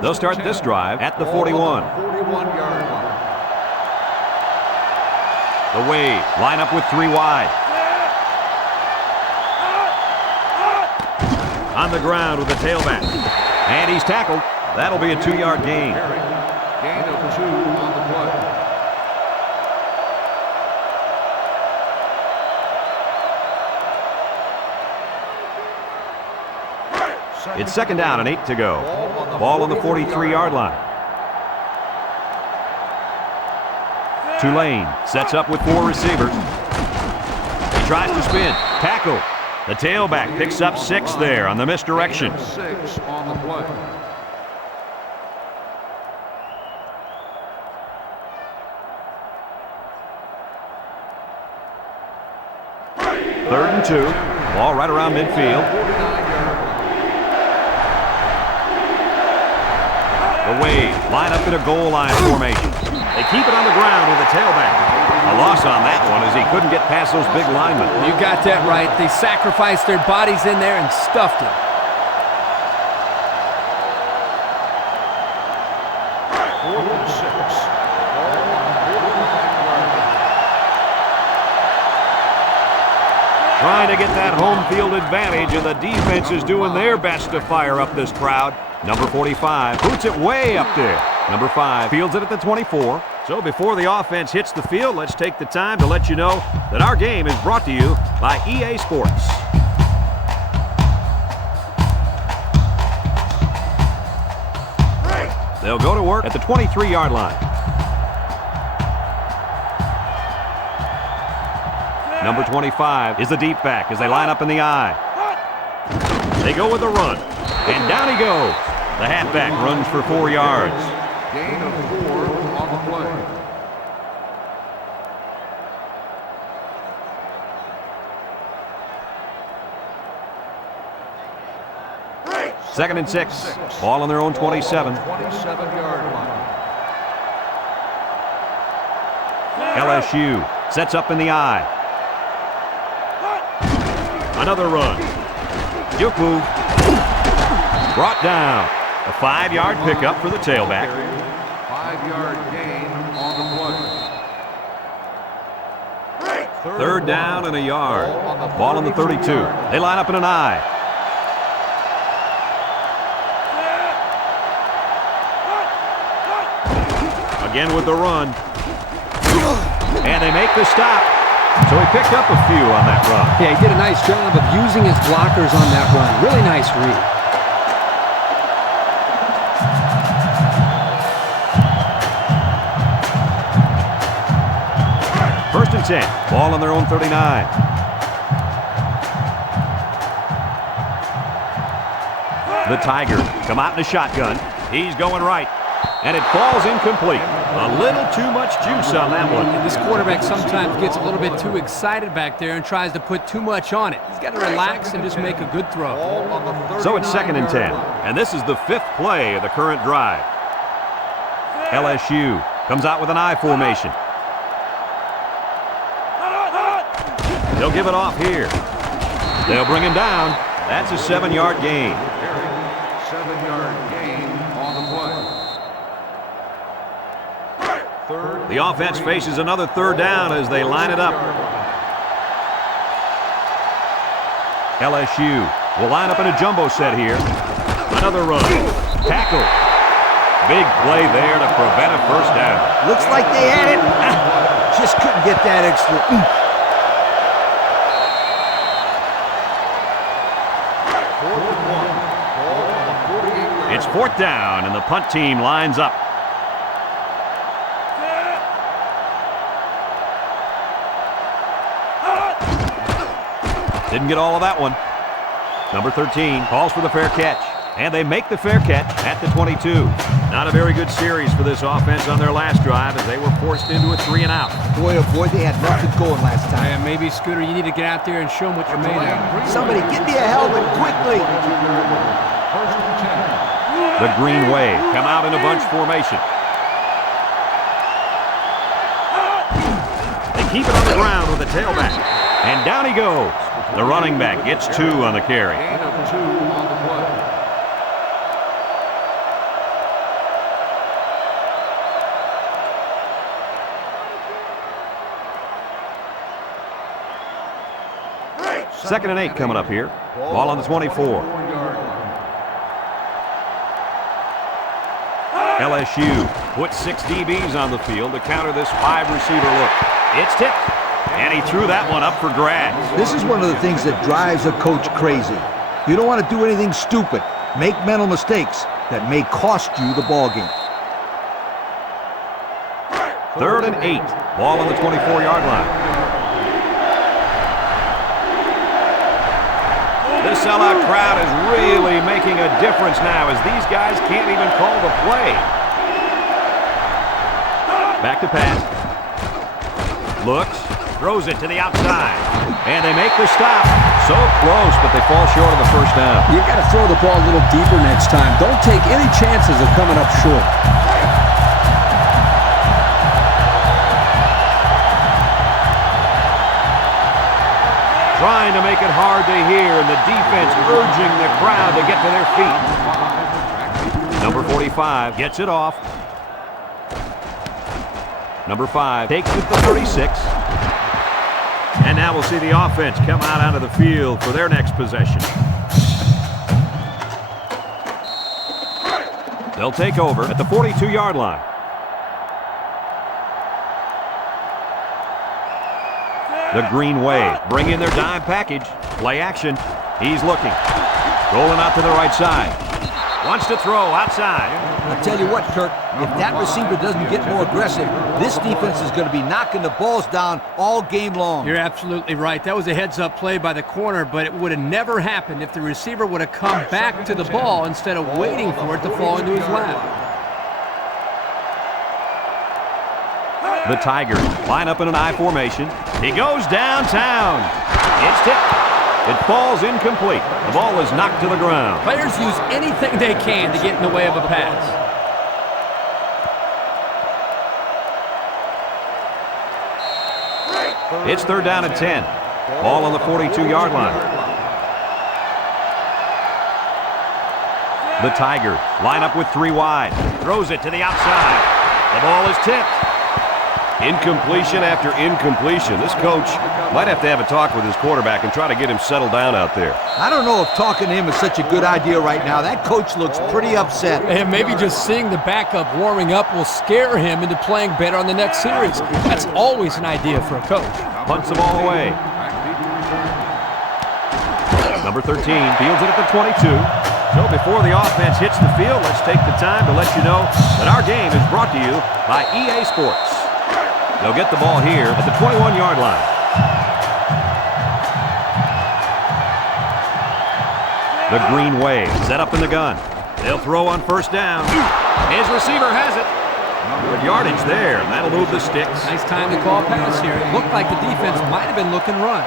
They'll start this drive at the 41. 41-yard line. The Wave line up with 3 wide. On the ground with the tailback. And he's tackled. That'll be a 2-yard gain. Gain of 2 on the play. It's 2nd down and 8 to go. Ball on the 43-yard line. Tulane sets up with 4 receivers. He tries to spin. Tackle. The tailback picks up 6 there on the misdirection. 6 on the play. Third and 2. Ball right around midfield. 49-yard line. The Wave line up in a goal line formation. They keep it on the ground with the tailback. A loss on that one as he couldn't get past those big linemen. You got that right. They sacrificed their bodies in there and stuffed him. Trying to get that home field advantage, and the defense is doing their best to fire up this crowd. Number 45 boots it way up there. Number 5 fields it at the 24. So before the offense hits the field, let's take the time to let you know that our game is brought to you by EA Sports. They'll go to work at the 23-yard line. Number 25 is the deep back as they line up in the I. They go with the run, and down he goes. The halfback runs for 4 yards. Gain of 4 on the play. Second and 6. Ball on their own 27. 27-yard line. LSU sets up in the I. Another run. Juku brought down. A 5-yard pickup for the tailback. 5-yard gain on the play. Third down and a yard. Ball on the 32. They line up in an I. Again with the run. And they make the stop. So he picked up a few on that run. Yeah, he did a nice job of using his blockers on that run. Really nice read. First and 10. Ball on their own 39. The Tigers come out in a shotgun. He's going right. And it falls incomplete. A little too much juice on that one. And this quarterback sometimes gets a little bit too excited back there and tries to put too much on it. He's got to relax and just make a good throw. So it's 2nd and 10. And this is the 5th play of the current drive. LSU comes out with an I formation. They'll give it off here. They'll bring him down. That's a 7-yard gain. 7-yard gain on the play. The offense faces another third down as they line it up. LSU will line up in a jumbo set here. Another run. Tackle. Big play there to prevent a first down. Looks like they had it. Just couldn't get that extra oomph. 4th and 1. Ball on the 48-yard It's 4th down, and the punt team lines up. Didn't get all of that one. Number 13 calls for the fair catch, and they make the fair catch at the 22. Not a very good series for this offense on their last drive as they were forced into a 3-and-out. Boy, oh boy, they had nothing going last time. Yeah, maybe, Scooter, you need to get out there and show them what you're made of. Somebody give me a helmet quickly. 1st and 10. The Green Wave come out in a bunch formation. They keep it on the ground with the tailback, and down he goes. The running back gets 2 on the carry. Gain of 2 on the play. Second and 8 coming up here. Ball on the 24. LSU puts 6 DBs on the field to counter this 5-receiver look. It's tipped, and he threw that one up for grabs. This is one of the things that drives a coach crazy. You don't want to do anything stupid. Make mental mistakes that may cost you the ball game. 3rd and 8. Ball on the 24-yard line. This sellout crowd is really making a difference now as these guys can't even call the play. Back to pass. Looks, throws it to the outside. And they make the stop. So close, but they fall short of the first down. You've got to throw the ball a little deeper next time. Don't take any chances of coming up short. Trying to make it hard to hear, and the defense urging the crowd to get to their feet. Number 45 gets it off. Number 5 takes it to 36. And now we'll see the offense come out onto the field for their next possession. They'll take over at the 42-yard line. The Green Wave bring in their dime package. Play action. He's looking. Rolling out to the right side. Wants to throw outside. I'll tell you what, Kirk, if that receiver doesn't get more aggressive, this defense is going to be knocking the balls down all game long. You're absolutely right. That was a heads-up play by the corner, but it would have never happened if the receiver would have come back to the ball instead of waiting for it to fall into his lap. The Tigers line up in an I formation. He goes downtown. It's tipped. It falls incomplete. The ball is knocked to the ground. Players use anything they can to get in the way of a pass. It's 3rd down and 10. Ball on the 42-yard line. The Tigers line up with 3 wide. Throws it to the outside. The ball is tipped. Incompletion after incompletion. This coach might have to have a talk with his quarterback and try to get him settled down out there. I don't know if talking to him is such a good idea right now. That coach looks pretty upset. And maybe just seeing the backup warming up will scare him into playing better on the next series. That's always an idea for a coach. Punts the ball away. Number 13 fields it at the 22. So before the offense hits the field, let's take the time to let you know that our game is brought to you by EA Sports. They'll get the ball here at the 21-yard line. The Green Wave set up in the gun. They'll throw on 1st down. His receiver has it. Good yardage there. That'll move the sticks. Nice time to call a pass here. It looked like the defense might have been looking run.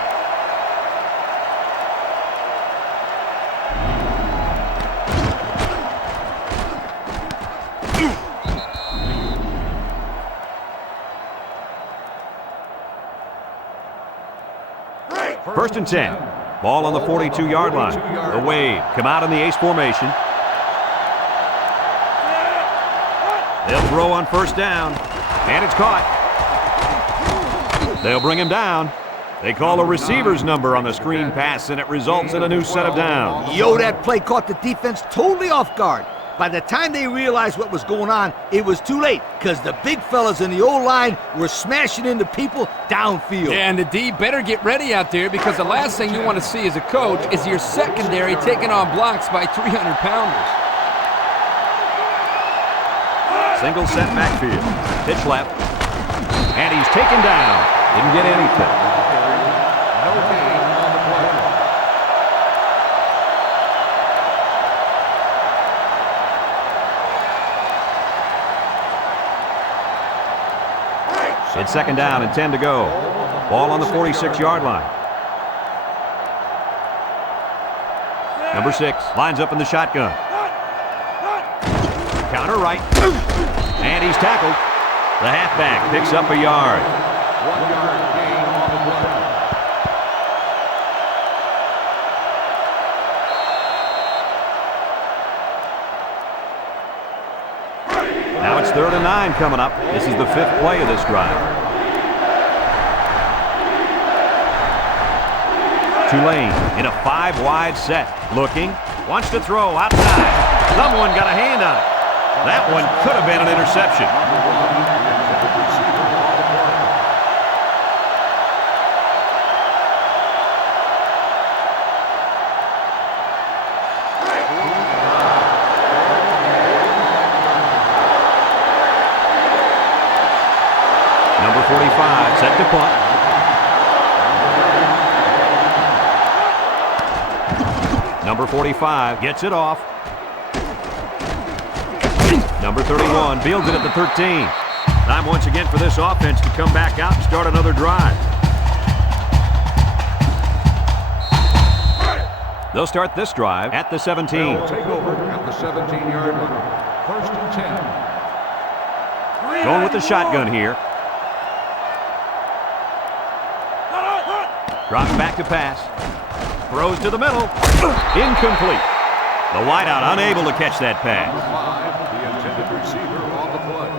First and 10. Ball on the 42-yard line. The Wave come out in the ace formation. They'll throw on 1st down. And it's caught. They'll bring him down. They call a receiver's number on the screen pass, and it results in a new set of downs. Yo, that play caught the defense totally off guard. By the time they realized what was going on, it was too late because the big fellas in the O-line were smashing into people downfield. Yeah, and the D better get ready out there because the last thing you want to see as a coach is your secondary taking on blocks by 300-pounders. Single set backfield. Pitch left. And he's taken down. Didn't get anything. No gain on the play. It's second down and 10 to go. Ball on the 46-yard line. Number 6 lines up in the shotgun. Counter right. And he's tackled. The halfback picks up a yard. 1 yard gain on the play. Now it's 3rd and 9 coming up. This is the 5th play of this drive. Tulane in a 5-wide set. Looking. Wants to throw outside. Someone got a hand on it. That one could have been an interception. Number 45 set to punt. Number 45 gets it off. Number 31 fields it at the 13. Time once again for this offense to come back out and start another drive. They'll start this drive at the 17. They'll take over at the 17-yard line. 1st and 10. Going with the shotgun here. Drops back to pass. Throws to the middle. Incomplete. The wideout unable to catch that pass. 5, the intended receiver on the play.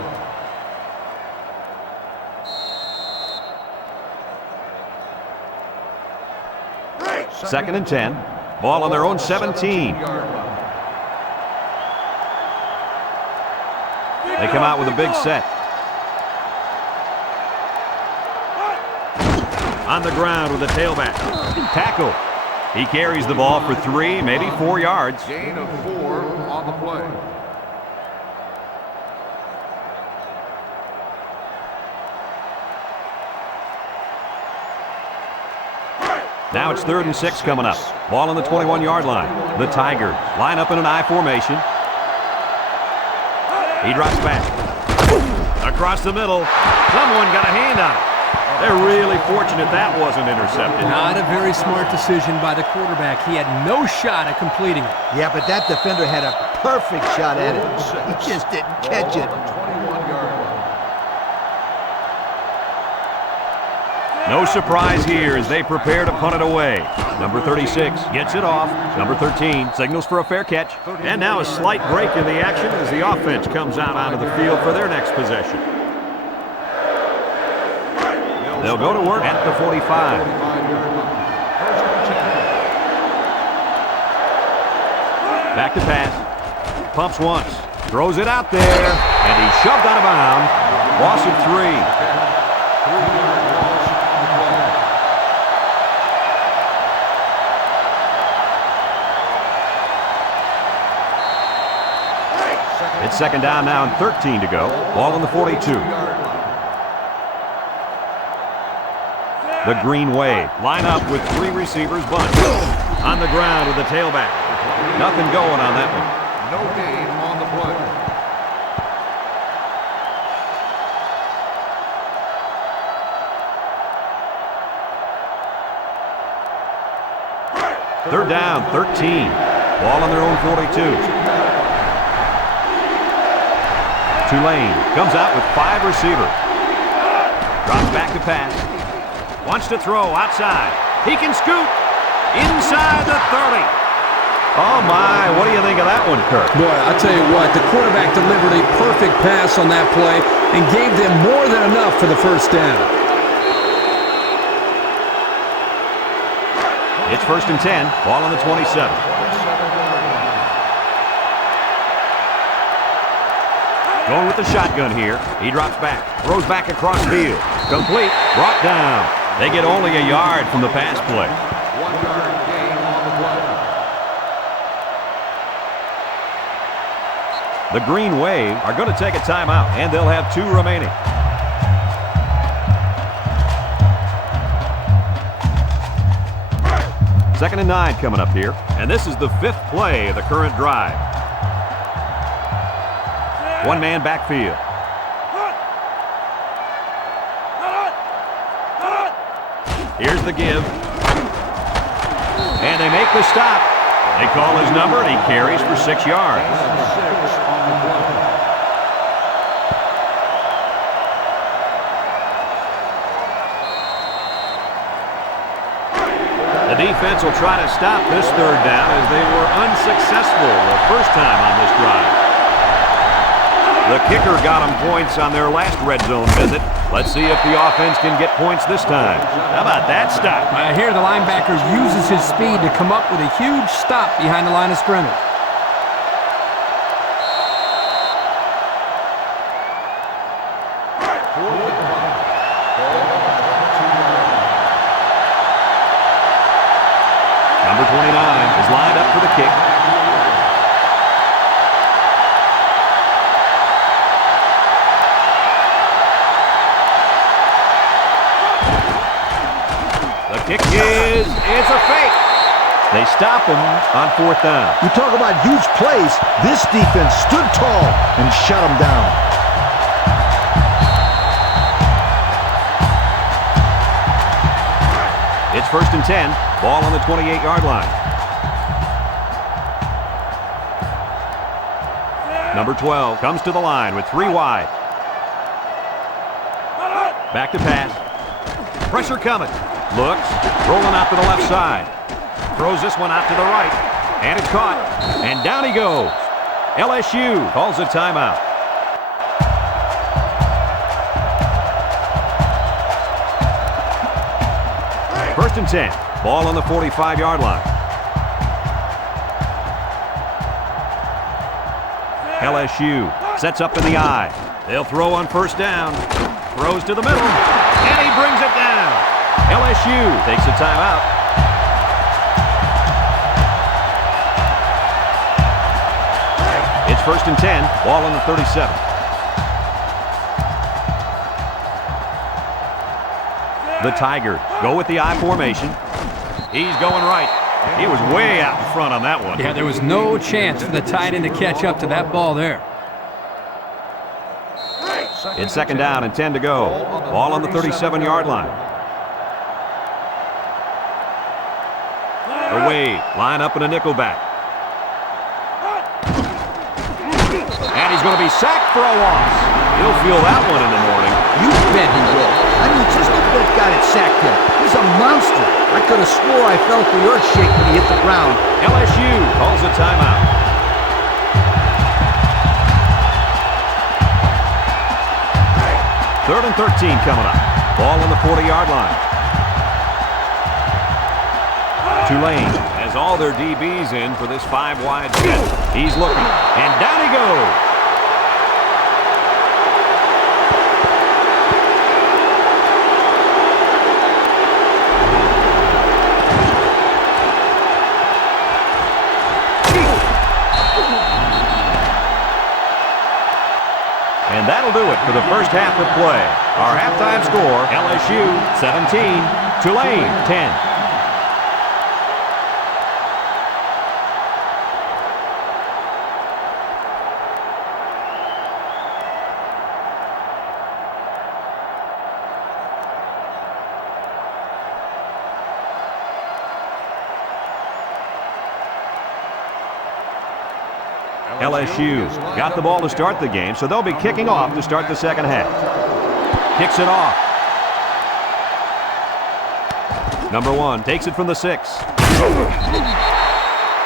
2nd and 10. Ball on their own 17. They come out with a big set. On the ground with the tailback. Tackle. He carries the ball for 3, maybe 4 yards. Gain of 4 on the play. Now it's 3rd and 6 coming up. Ball on the 21-yard line. The Tigers line up in an I formation. He drops back. Across the middle. Someone got a hand on it. They're really fortunate that wasn't intercepted. Not a very smart decision by the quarterback. He had no shot at completing it. Yeah, but that defender had a perfect shot at it. He just didn't catch it. 21-yard line. No surprise here as they prepare to punt it away. Number 36 gets it off. Number 13 signals for a fair catch. And now a slight break in the action as the offense comes out onto the field for their next possession. They'll go to work at the 45. Back to pass. Pumps once. Throws it out there. And he's shoved out of bounds. Loss of 3. It's second down now and 13 to go. Ball on the 42. The Green Wave line up with 3 receivers bunt. On the ground with the tailback. Nothing going on that one. No gain on the play. Third down, 13. Ball on their own 42. Tulane comes out with 5 receivers. Drops back to pass. Wants to throw outside. He can scoot inside the 30. Oh, my. What do you think of that one, Kirk? Boy, I'll tell you what, the quarterback delivered a perfect pass on that play and gave them more than enough for the first down. It's 1st and 10. Ball on the 27. Going with the shotgun here. He drops back, throws back across field. Complete, brought down. They get only a yard from the pass play. 1 yard gain on the play. The Green Wave are going to take a timeout, and they'll have 2 remaining. Second and 9 coming up here, and this is the 5th play of the current drive. One-man backfield. Here's the give. And they make the stop. They call his number, and he carries for 6 yards. 6 on the play. The defense will try to stop this 3rd down as they were unsuccessful the first time on this drive. The kicker got them points on their last red zone visit. Let's see if the offense can get points this time. How about that stop? Here the linebacker uses his speed to come up with a huge stop behind the line of scrimmage. Number 29 is lined up for the kick. The kick it's a fake. They stop him on 4th down. You talk about huge plays. This defense stood tall and shut them down. It's 1st and 10. Ball on the 28-yard line. Number 12 comes to the line with 3 wide. Back to pass. Pressure coming. Looks, rolling out to the left side. Throws this one out to the right. And it's caught. And down he goes. LSU calls a timeout. First and 10. Ball on the 45-yard line. LSU sets up in the I. They'll throw on 1st down. Throws to the middle. And he brings it down. LSU takes a timeout. It's 1st and 10. Ball on the 37. The Tigers go with the I formation. He's going right. He was way out in front on that one. Yeah, there was no chance for the tight end to catch up to that ball there. It's 2nd down and 10 to go. Ball on the 37-yard line. The Wade line up in a nickel back. And he's going to be sacked for a loss. He'll feel that one in the morning. You bet he will. I mean, just look at that guy that sacked him. He's a monster. I could have swore I felt the earth shake when he hit the ground. LSU calls a timeout. Third and 13 coming up. Ball on the 40-yard line. Tulane has all their DBs in for this 5-wide set. He's looking, and down he goes. And that'll do it for the first half of play. Our halftime score, LSU 17, Tulane 10. LSU got the ball to start the game, so they'll be kicking off to start the second half. Kicks it off. Number 1 takes it from the 6.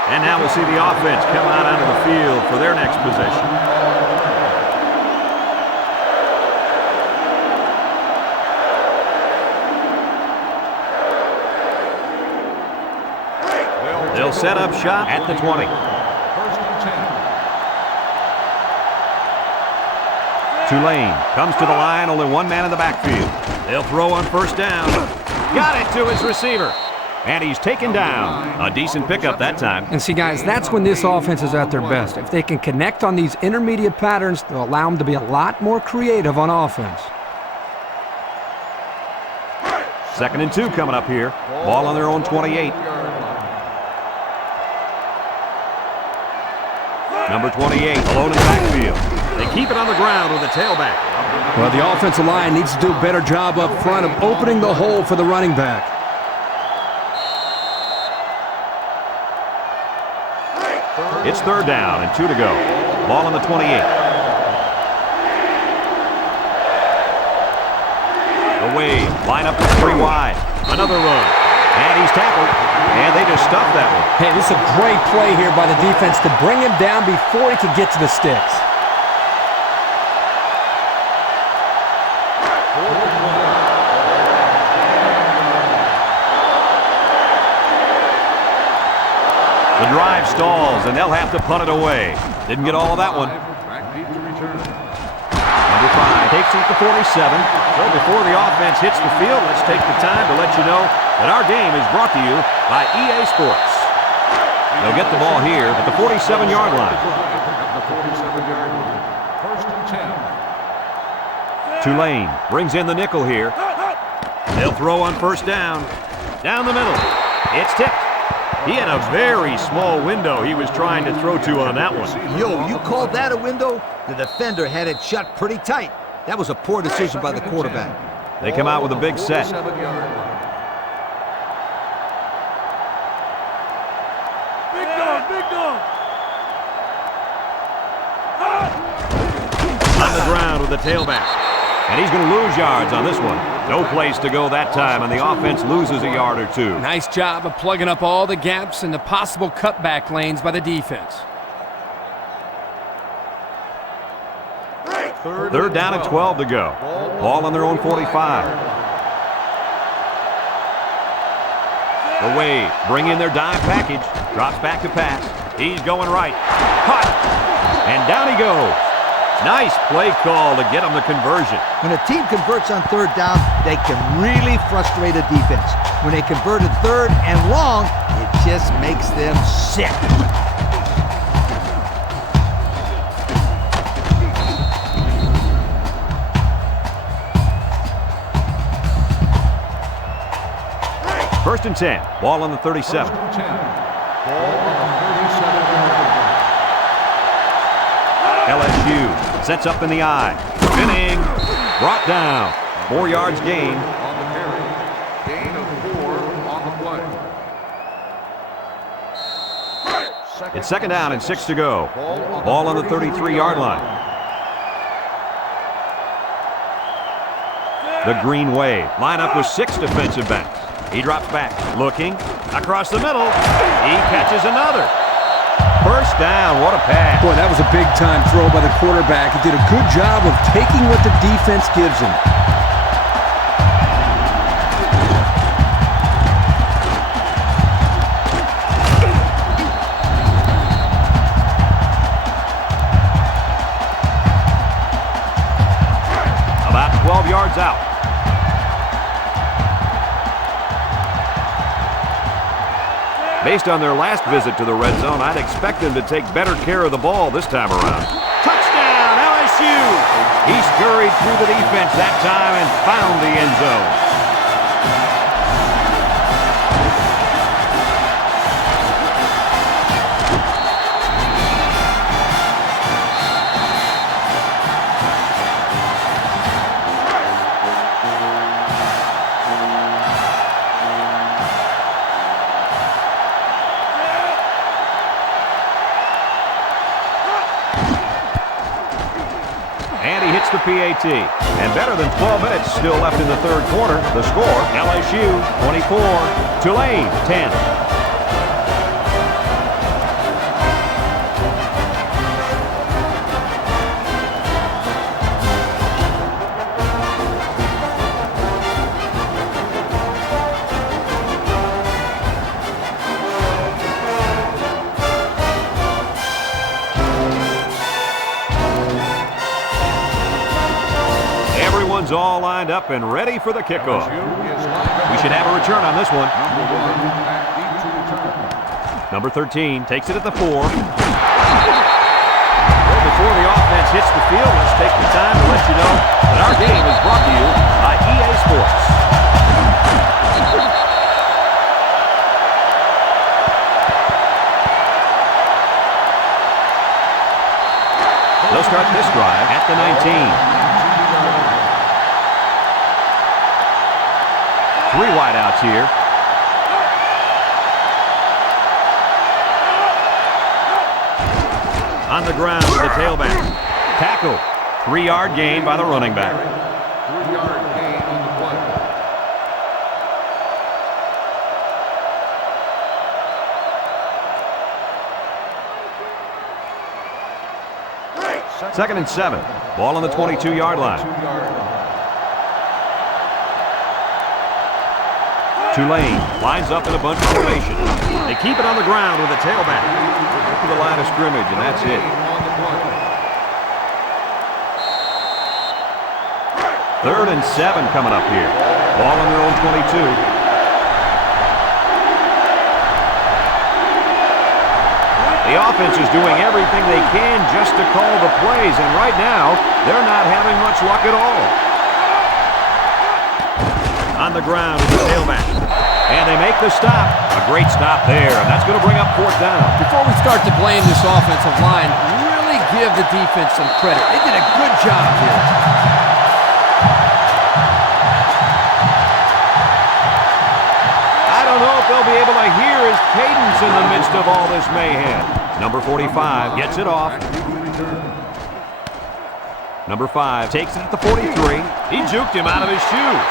And now we'll see the offense come out onto the field for their next possession. They'll set up shop at the 20. First and 10. Tulane comes to the line, only one man in the backfield. They'll throw on first down. Got it to his receiver. And he's taken down. A decent pickup that time. And see, guys, that's when this offense is at their best. If they can connect on these intermediate patterns, they'll allow them to be a lot more creative on offense. 2nd and 2 coming up here. Ball on their own 28. Number 28, alone in the backfield. They keep it on the ground with the tailback. Well, the offensive line needs to do a better job up front of opening the hole for the running back. It's 3rd down and 2 to go. Ball on the 28. Away, line up to 3 wide. Another run. And he's tackled. And they just stuffed that one. Hey, this is a great play here by the defense to bring him down before he could get to the sticks. The drive stalls, and they'll have to punt it away. Didn't get all of that one. Number 5 takes it to 47. So before the offense hits the field, let's take the time to let you know that our game is brought to you by EA Sports. They'll get the ball here at the 47-yard line. Tulane brings in the nickel here. They'll throw on first down. Down the middle. It's tipped. He had a very small window he was trying to throw to on that one. Yo, you called that a window? The defender had it shut pretty tight. That was a poor decision by the quarterback. They come out with a big set. Big dog. On the ground with the tailback. And he's going to lose yards on this one. No place to go that time, and the offense loses a yard or two. Nice job of plugging up all the gaps and the possible cutback lanes by the defense. 3rd down and 12 to go. Ball on their own 45. Away, bring in their dime package. Drops back to pass. He's going right. Caught. And down he goes. Nice play call to get him the conversion. When a team converts on 3rd down, they can really frustrate a defense. When they converted 3rd and long, it just makes them sick. First and 10. Ball on the 37. Ball on the 37-yard LSU sets up in the I. Spinning. Brought down. 4 yards gain. on the carry. Gain of 4 on the play. It's 2nd down and 6 to go. Ball on the 33-yard line. The Green Wave line up with 6 defensive backs. He drops back, looking, across the middle. He catches another. First down, what a pass. Boy, that was a big-time throw by the quarterback. He did a good job of taking what the defense gives him. About 12 yards out. Based on their last visit to the red zone, I'd expect them to take better care of the ball this time around. Touchdown, LSU! He scurried through the defense that time and found the end zone. And he hits the PAT. And better than 12 minutes still left in the 3rd quarter. The score, LSU 24, Tulane 10. is all lined up and ready for the kickoff. We should have a return on this one. Number 13 takes it at the 4. Well, before the offense hits the field, let's take the time to let you know that our game is brought to you by EA Sports. They'll start this drive at the 19. 3 wideouts here. On the ground with the tailback. Tackle. 3-yard gain by the running back. 3-yard gain on the play. 2nd and 7. Ball on the 22-yard line. Tulane lines up in a bunch formation. They keep it on the ground with the tailback. To the line of scrimmage, and that's it. 3rd and 7 coming up here. Ball on their own 22. The offense is doing everything they can just to call the plays, and right now, they're not having much luck at all. On the ground with the tailback. And they make the stop. A great stop there, and that's going to bring up 4th down. Before we start to blame this offensive line, really give the defense some credit. They did a good job here. I don't know if they'll be able to hear his cadence in the midst of all this mayhem. Number 45 gets it off. Number 5 takes it at the 43. He juked him out of his shoes.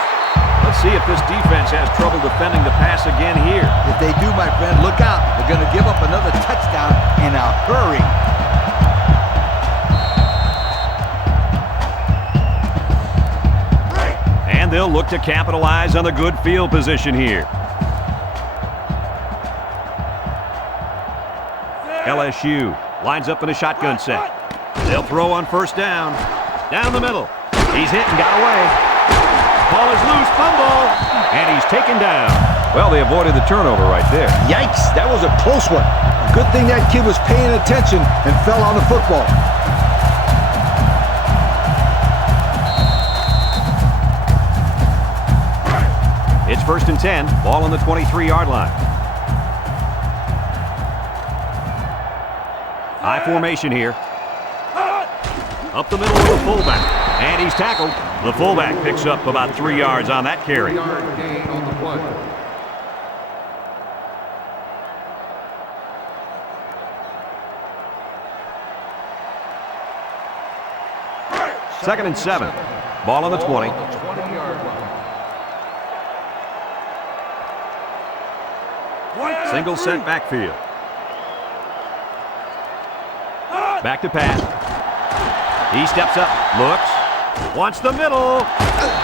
Let's see if this defense has trouble defending the pass again here. If they do, my friend, look out. They're going to give up another touchdown in a hurry. And they'll look to capitalize on the good field position here. LSU lines up in a shotgun set. They'll throw on 1st down. Down the middle. He's hit and got away. Ball is loose, fumble, and he's taken down. Well, they avoided the turnover right there. Yikes, that was a close one. Good thing that kid was paying attention and fell on the football. It's 1st and 10, ball on the 23-yard line. High formation here. Up the middle with the fullback, and he's tackled. The fullback picks up about 3 yards on that carry. 3-yard gain on the play. Second and 7. Ball on the 20. Single set backfield. Back to pass. He steps up, looks, wants the middle.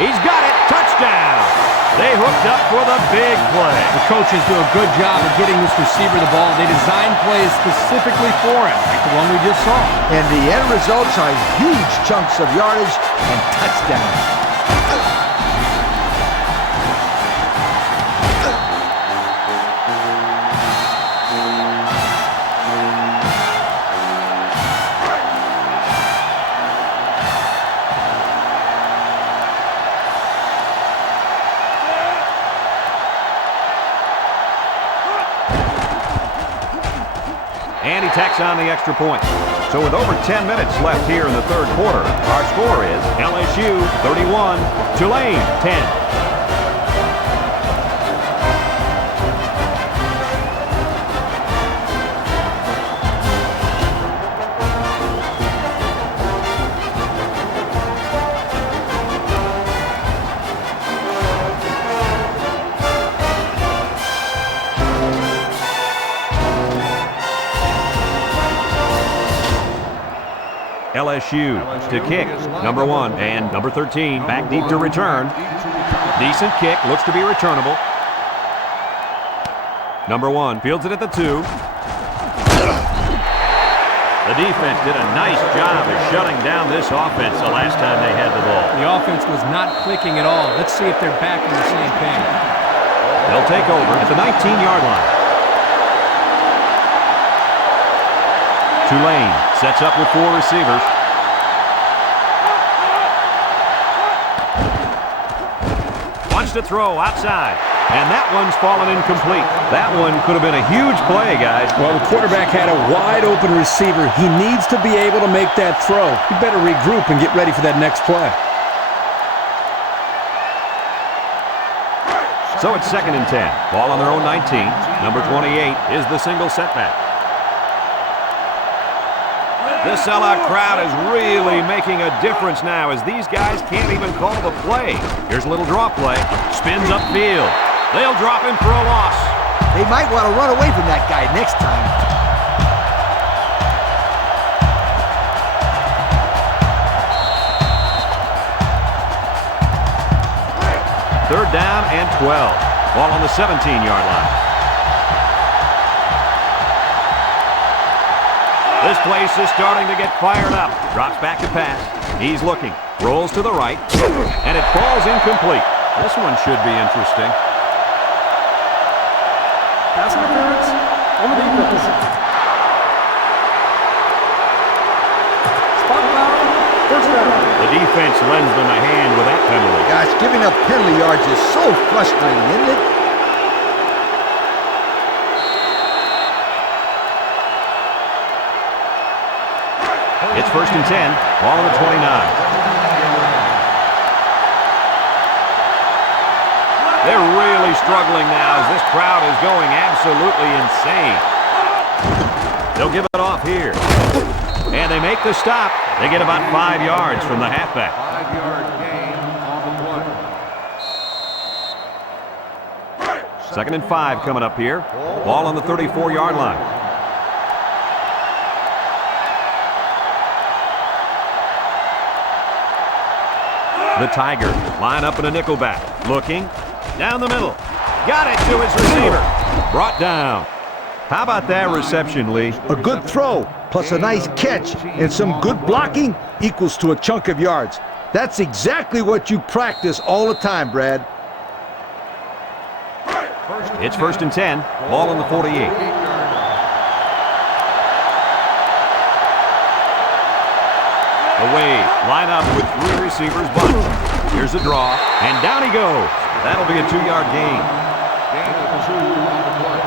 He's got it. Touchdown. They hooked up for the big play. The coaches do a good job of getting this receiver the ball. They designed plays specifically for him, like the one we just saw. And the end results are huge chunks of yardage and touchdowns. And he tacks on the extra point. So with over 10 minutes left here in the 3rd quarter, our score is LSU 31, Tulane 10. LSU to kick, number 1, and number 13 back deep to return. Decent kick, looks to be returnable. Number 1 fields it at the 2. The defense did a nice job of shutting down this offense the last time they had the ball. The offense was not clicking at all. Let's see if they're back on the same page. They'll take over at the 19-yard line. Tulane sets up with 4 receivers. Wants to throw outside. And that one's fallen incomplete. That one could have been a huge play, guys. Well, the quarterback had a wide-open receiver. He needs to be able to make that throw. He better regroup and get ready for that next play. So it's 2nd and 10. Ball on their own 19. Number 28 is the single setback. This sellout crowd is really making a difference now as these guys can't even call the play. Here's a little draw play. Spins upfield. They'll drop him for a loss. They might want to run away from that guy next time. Third down and 12. Ball on the 17-yard line. This place is starting to get fired up. Drops back to pass. He's looking. Rolls to the right. And it falls incomplete. This one should be interesting. Pass interference on the defense. Spot foul, first down. The defense lends them a hand with that penalty. Gosh, giving up penalty yards is so frustrating, isn't it? It's 1st and 10. Ball on the 29. They're really struggling now as this crowd is going absolutely insane. They'll give it off here. And they make the stop. They get about 5 yards from the halfback. 5-yard gain on the play. 2nd and 5 coming up here. Ball on the 34-yard line. The Tigers line up in a nickelback. Looking. Down the middle. Got it to his receiver. Brought down. How about that reception, Lee? A good throw, plus a nice catch, and some good blocking equals to a chunk of yards. That's exactly what you practice all the time, Brad. It's 1st and 10. Ball on the 48. Away, line up with 3 receivers bunch. Here's a draw, and down he goes. That'll be a 2-yard gain. Gain of 2 on the play.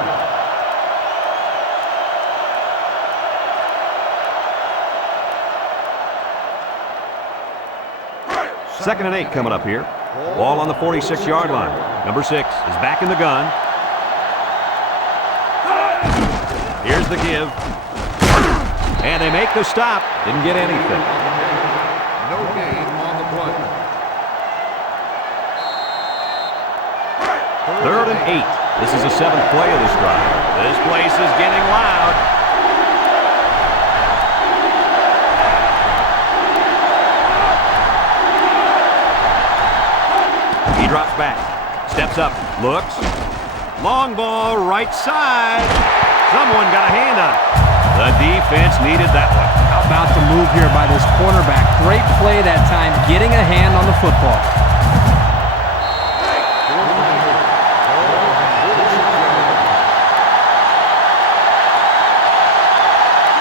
2nd and 8 coming up here. Ball on the 46-yard line. Number 6 is back in the gun. Here's the give. And they make the stop. Didn't get anything. No gain on the play. 3rd and 8. This is the 7th play of this drive. This place is getting loud. He drops back. Steps up. Looks. Long ball right side. Someone got a hand on it. The defense needed that one. How about the move here by this cornerback? Great play that time, getting a hand on the football.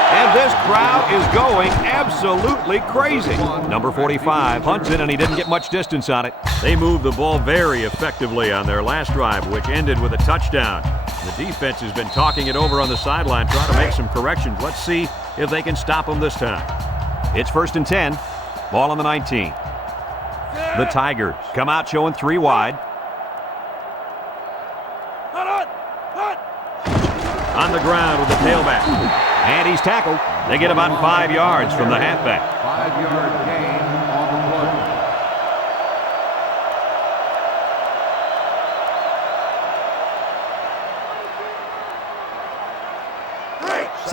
And this crowd is going absolutely crazy. Number 45 punts it, and he didn't get much distance on it. They moved the ball very effectively on their last drive, which ended with a touchdown. The defense has been talking it over on the sideline, trying to make some corrections. Let's see if they can stop them this time. It's 1st and 10. Ball on the 19. The Tigers come out showing 3 wide. On the ground with the tailback. And he's tackled. They get about 5 yards from the halfback. 5-yard gain on the play.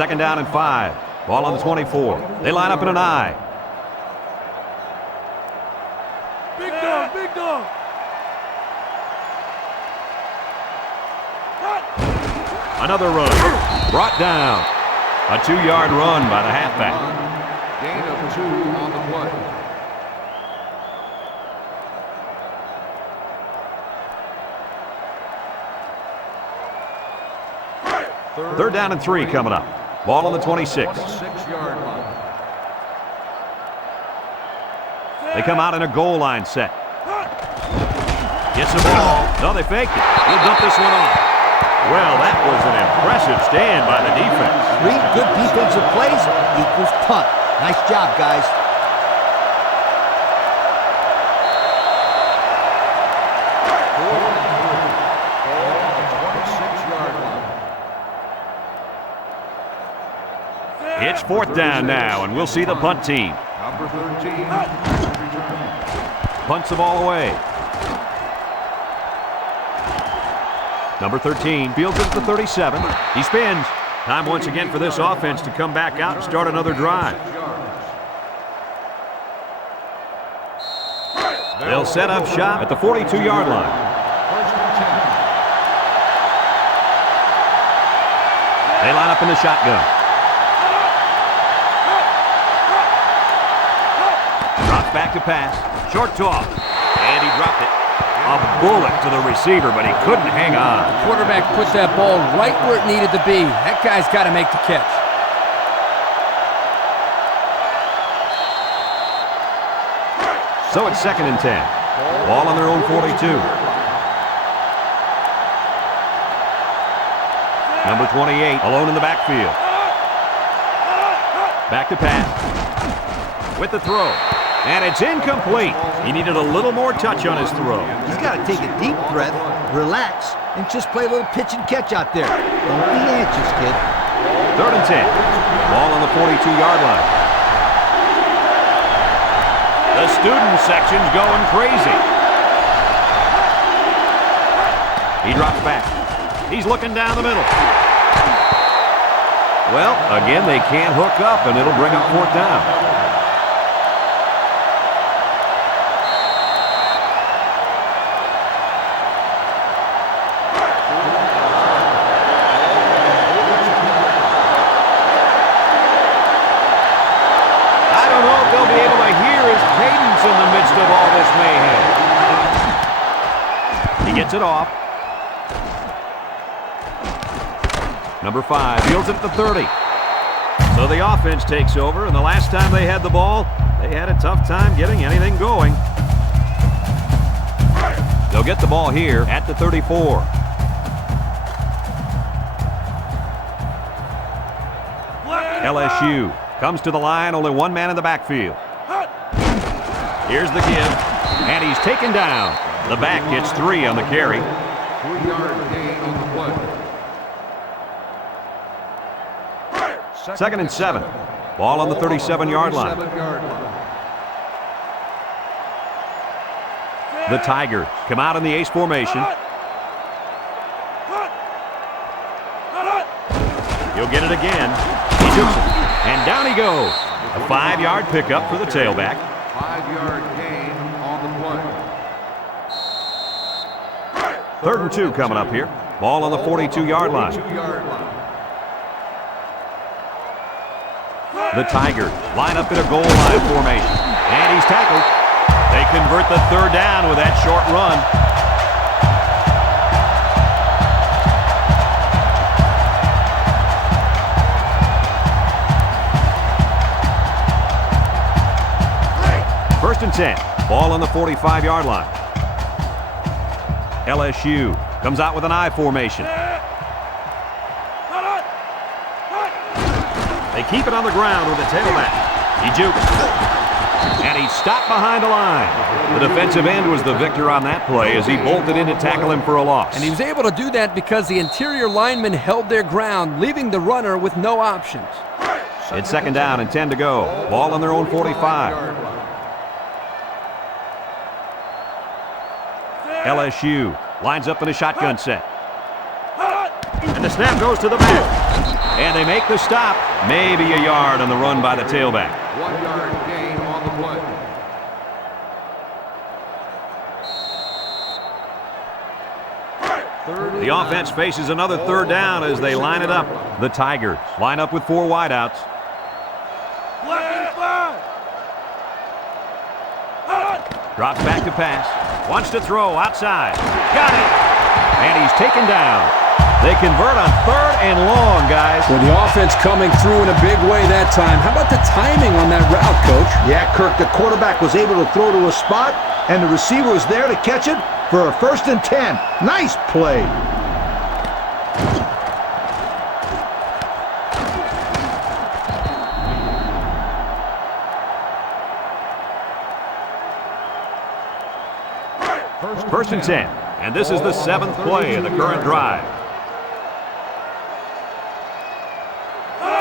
2nd down and 5. Ball on the 24. They line up in an I. Big dog, big dog. Another run. Brought down. A 2-yard run by the halfback. Gain of 2 on the play. Third down and 3 coming up. Ball on the 26. 26-yard line. They come out in a goal line set. Gets the ball. No, they faked it. He'll dump this one off. Well, that was an impressive stand by the defense. 3 good defensive plays equals punt. Nice job, guys. It's 4th down now, and we'll see the punt team. Number 13. Punts the ball away. Number 13 fields it at the 37. He spins. Time once again for this offense to come back out and start another drive. They'll set up shop at the 42-yard line. They line up in the shotgun. Drops back to pass. Short toss. And he dropped it. A bullet to the receiver, but he couldn't hang on. The quarterback put that ball right where it needed to be. That guy's got to make the catch. So it's 2nd and 10. Ball on their own 42. Number 28, alone in the backfield. Back to pass. With the throw. And it's incomplete. He needed a little more touch on his throw. He's got to take a deep breath, relax, and just play a little pitch and catch out there. Don't be anxious, kid. 3rd and 10. Ball on the 42-yard line. The student section's going crazy. He drops back. He's looking down the middle. Well, again, they can't hook up, and it'll bring up 4th down. In the midst of all this mayhem. He gets it off. Number 5 fields it at the 30. So the offense takes over, and the last time they had the ball, they had a tough time getting anything going. They'll get the ball here at the 34. LSU comes to the line, only one man in the backfield. Here's the give, and he's taken down. The back gets 3 on the carry. 3-yard gain on the play. 2nd and 7. Ball on the 37-yard line. The Tigers come out in the ace formation. He'll get it again. He shoots it, and down he goes. A 5-yard pickup for the tailback. 5-yard gain on the play. 3rd and 2 coming up here. Ball on the 42-yard line. The Tigers line up in a goal line formation. And he's tackled. They convert the 3rd down with that short run. First and 10. Ball on the 45-yard line. LSU comes out with an I formation. They keep it on the ground with the tailback. He jukes. And he's stopped behind the line. The defensive end was the victor on that play as he bolted in to tackle him for a loss. And he was able to do that because the interior linemen held their ground, leaving the runner with no options. It's 2nd down and 10 to go. Ball on their own 45. LSU lines up in a shotgun set. And the snap goes to the back. And they make the stop. Maybe a yard on the run by the tailback. 1-yard gain on the play. The offense faces another third down as they line it up. The Tigers line up with 4 wideouts. Drops back to pass. Wants to throw outside. Got it. And he's taken down. They convert on 3rd and long, guys. Well, the offense coming through in a big way that time. How about the timing on that route, Coach? Yeah, Kirk, the quarterback was able to throw to a spot, and the receiver was there to catch it for a 1st and 10. Nice play. First and 10. And this is the 7th play of the current drive.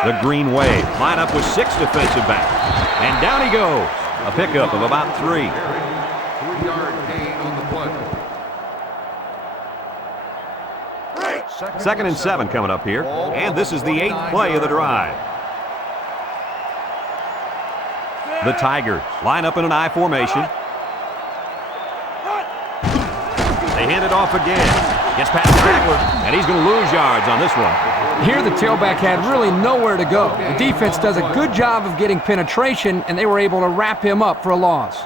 The Green Wave line up with 6 defensive backs. And down he goes. A pickup of about 3. 3-yard gain on the play. 2nd and 7 coming up here. And this is the 8th play of the drive. The Tigers line up in an I formation. They hand it off again. Gets past the tackler, and he's going to lose yards on this one. Here the tailback had really nowhere to go. The defense does a good job of getting penetration, and they were able to wrap him up for a loss.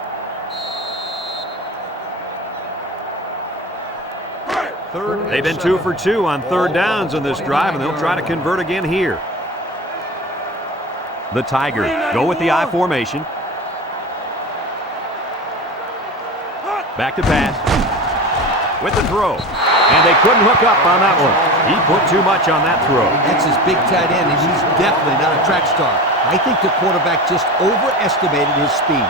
They've been 2 for 2 on 3rd downs in this drive, and they'll try to convert again here. The Tigers go with the I formation. Back to pass. With the throw. And they couldn't hook up on that one. He put too much on that throw. That's his big tight end, and he's definitely not a track star. I think the quarterback just overestimated his speed.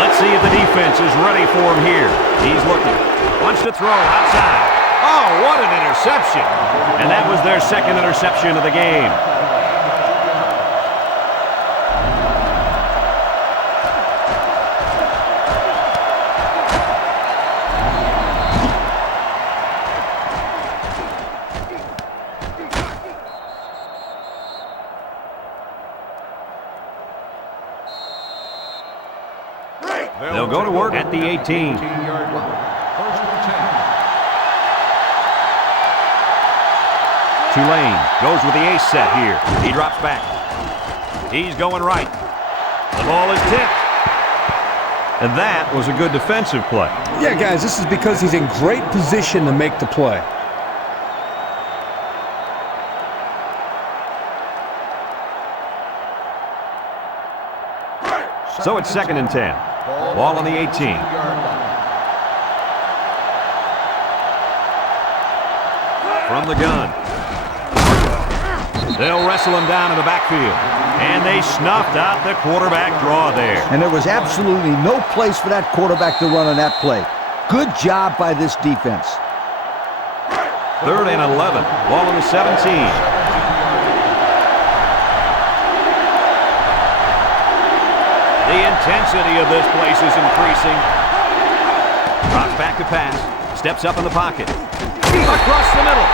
Let's see if the defense is ready for him here. He's looking. Wants to throw outside. Oh, what an interception. And that was their 2nd interception of the game. They'll go to work at the 18. 18-yard line. 1st and 10. Tulane goes with the ace set here. He drops back. He's going right. The ball is tipped. And that was a good defensive play. Yeah, guys, this is because he's in great position to make the play. So it's 2nd and 10. Ball on the 18. From the gun. They'll wrestle him down in the backfield. And they snuffed out the quarterback draw there. And there was absolutely no place for that quarterback to run on that play. Good job by this defense. 3rd and 11. Ball on the 17. The intensity of this place is increasing. Drops back to pass. Steps up in the pocket. Across the middle.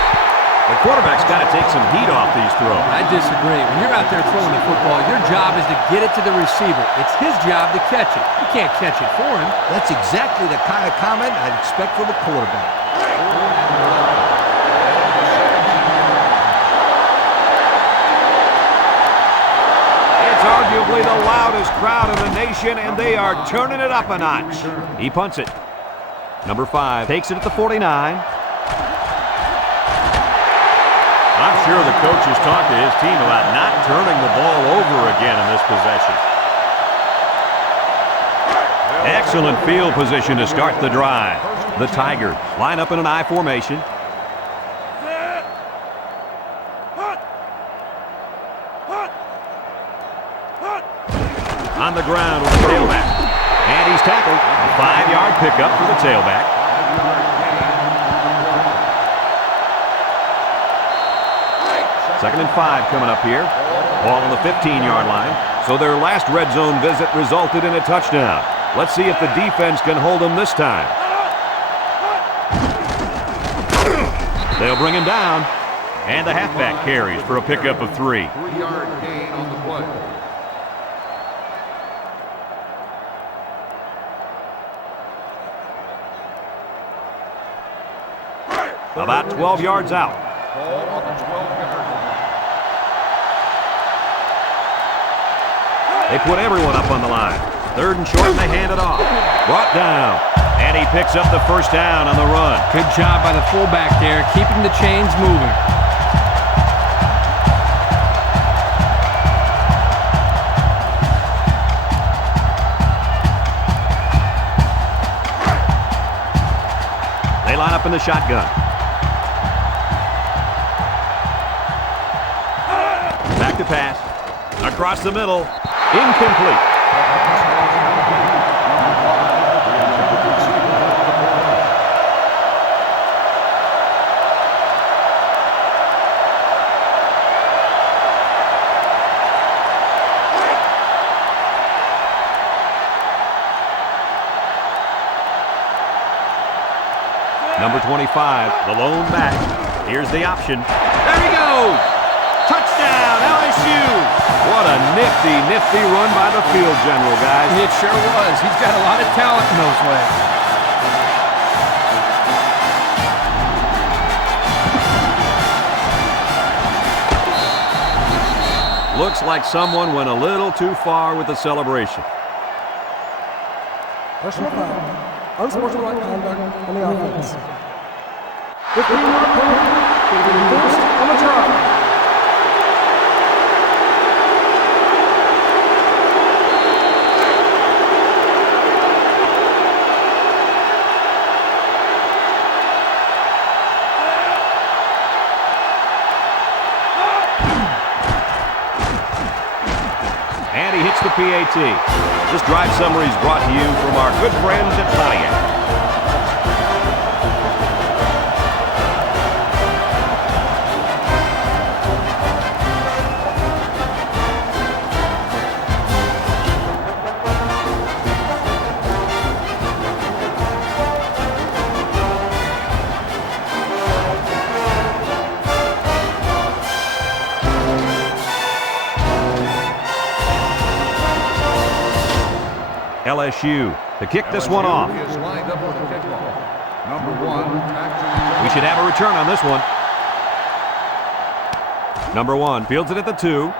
The quarterback's got to take some heat off these throws. I disagree. When you're out there throwing the football, your job is to get it to the receiver. It's his job to catch it. You can't catch it for him. That's exactly the kind of comment I'd expect from a quarterback. It's arguably the loudest crowd in the nation, and they are turning it up a notch. He punts it. Number 5 takes it at the 49. I'm sure the coach has talked to his team about not turning the ball over again in this possession. Excellent field position to start the drive. The Tigers line up in an I formation. On the ground with the tailback. And he's tackled. A 5-yard pickup for the tailback. Second and 5 coming up here. Ball on the 15-yard line. So their last red zone visit resulted in a touchdown. Let's see if the defense can hold them this time. They'll bring him down. And the halfback carries for a pickup of 3. 3-yard gain on the play. About 12 yards out. Ball on the 12-yard line. They put everyone up on the line. 3rd and short, and they hand it off. Brought down. And he picks up the first down on the run. Good job by the fullback there, keeping the chains moving. They line up in the shotgun. Back to pass. Across the middle. Incomplete. Number 25, the lone back. Here's the option. There he goes! Touchdown, LSU! What a nifty run by the field general, guys. It sure was. He's got a lot of talent in those legs. Looks like someone went a little too far with the celebration. Personal foul. Unsportsmanlike conduct on the offense. 15-yard penalty will be reversed on the try. And he hits the PAT. This drive summary is brought to you from our good friends at Pontiac. LSU to kick this one off. Is lined up for the kickoff. Number 1, We should have a return on this one. Number 1 fields it at the 2. Not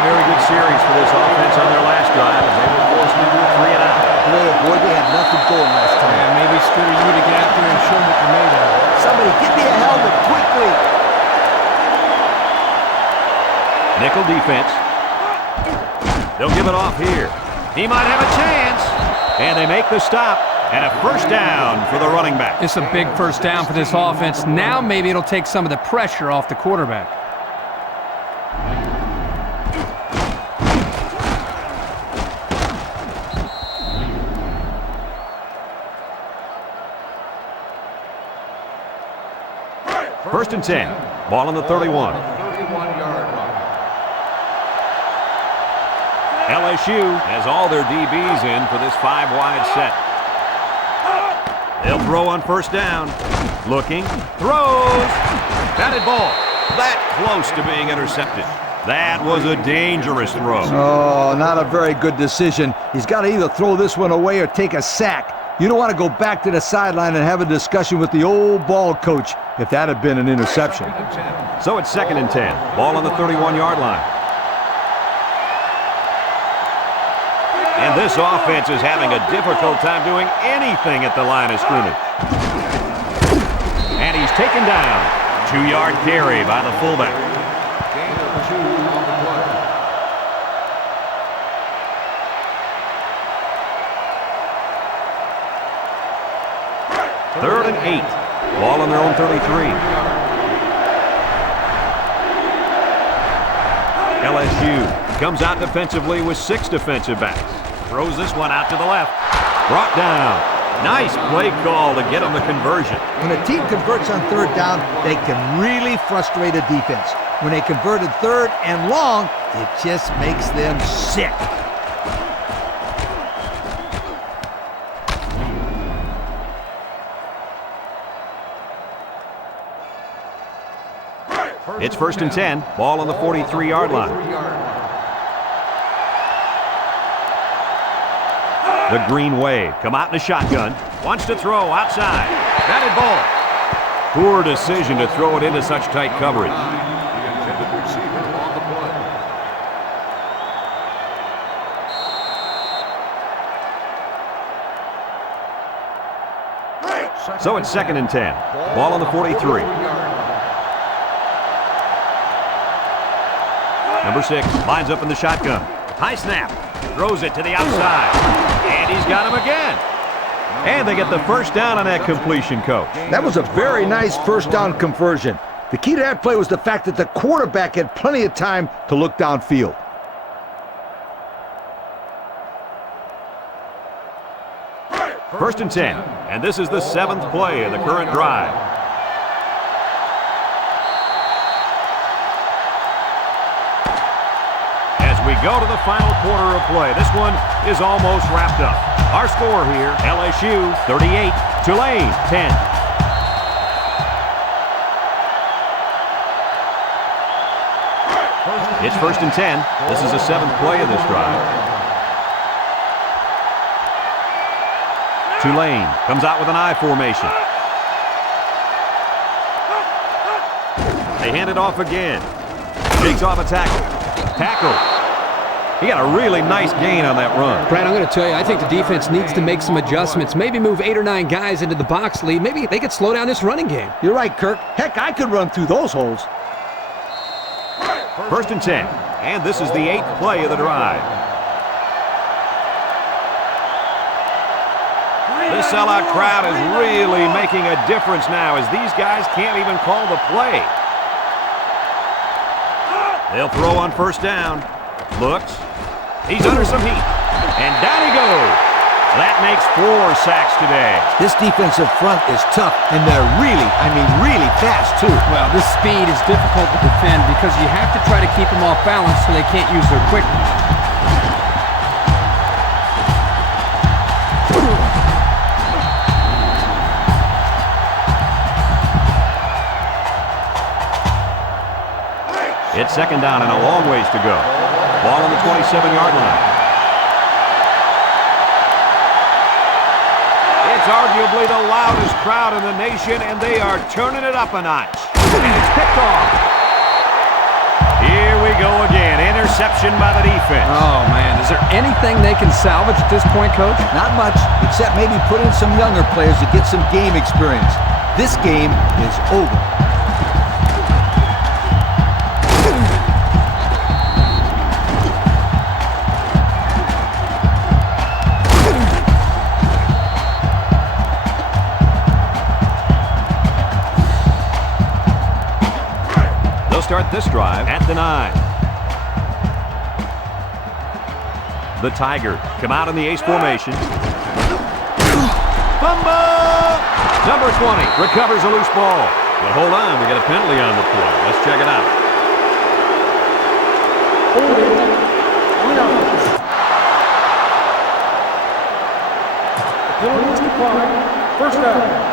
a very good series for this offense on their last drive as they were forced into a 3 and out. Boy, they had nothing going last time. Yeah, maybe Scooter, you to get out there and show them what you're made of. Somebody get me a helmet quickly. Nickel defense. They'll give it off here. He might have a chance. And they make the stop. And a first down for the running back. It's a big first down for this offense. Now maybe it'll take some of the pressure off the quarterback. First and 10. Ball on the 31. 31-yard line. LSU has all their DBs in for this 5-wide set. They'll throw on first down. Looking. Throws. Batted ball. That close to being intercepted. That was a dangerous throw. Oh, not a very good decision. He's got to either throw this one away or take a sack. You don't want to go back to the sideline and have a discussion with the old ball coach if that had been an interception. So it's 2nd and 10. Ball on the 31-yard line. And this offense is having a difficult time doing anything at the line of scrimmage. And he's taken down. 2-yard carry by the fullback. Gain of 2 on the play. Third and 8. Ball on their own 33. LSU comes out defensively with 6 defensive backs. Throws this one out to the left. Brought down. Nice play call to get them the conversion. When a team converts on 3rd down, they can really frustrate a defense. When they converted 3rd and long, it just makes them sick. It's 1st and 10. Ball on the 43-yard line. The Green Wave come out in a shotgun. Wants to throw outside. Batted ball. Poor decision to throw it into such tight coverage. The intended receiver on the play. So it's 2nd and 10. Ball on the 43. Number 6 lines up in the shotgun. High snap. Throws it to the outside. And he's got him again. And they get the first down on that completion, Coach. That was a very nice first down conversion. The key to that play was the fact that the quarterback had plenty of time to look downfield. First and 10. And this is the 7th play of the current drive. We go to the final quarter of play. This one is almost wrapped up. Our score here, LSU 38, Tulane 10. It's 1st and 10. This is the 7th play of this drive. Tulane comes out with an I formation. They hand it off again. Shakes off a tackle. Tackle. He got a really nice gain on that run. Brad, I'm going to tell you, I think the defense needs to make some adjustments. Maybe move 8 or 9 guys into the box lead. Maybe they could slow down this running game. You're right, Kirk. Heck, I could run through those holes. 1st and 10. And this is the 8th play of the drive. This sellout crowd is really making a difference now as these guys can't even call the play. They'll throw on 1st down. Looks. He's under some heat. And down he goes. That makes 4 sacks today. This defensive front is tough, and they're really fast, too. Well, this speed is difficult to defend because you have to try to keep them off balance so they can't use their quickness. It's 2nd down and a long ways to go. Ball on the 27-yard line. It's arguably the loudest crowd in the nation, and they are turning it up a notch. And it's picked off. Here we go again. Interception by the defense. Oh, man. Is there anything they can salvage at this point, Coach? Not much, except maybe put in some younger players to get some game experience. This game is over. Start this drive at the 9. The Tiger come out in the ace formation. Fumble! Number 20 recovers a loose ball. But hold on, we got a penalty on the play. Let's check it out. The penalty is declined. 1st down.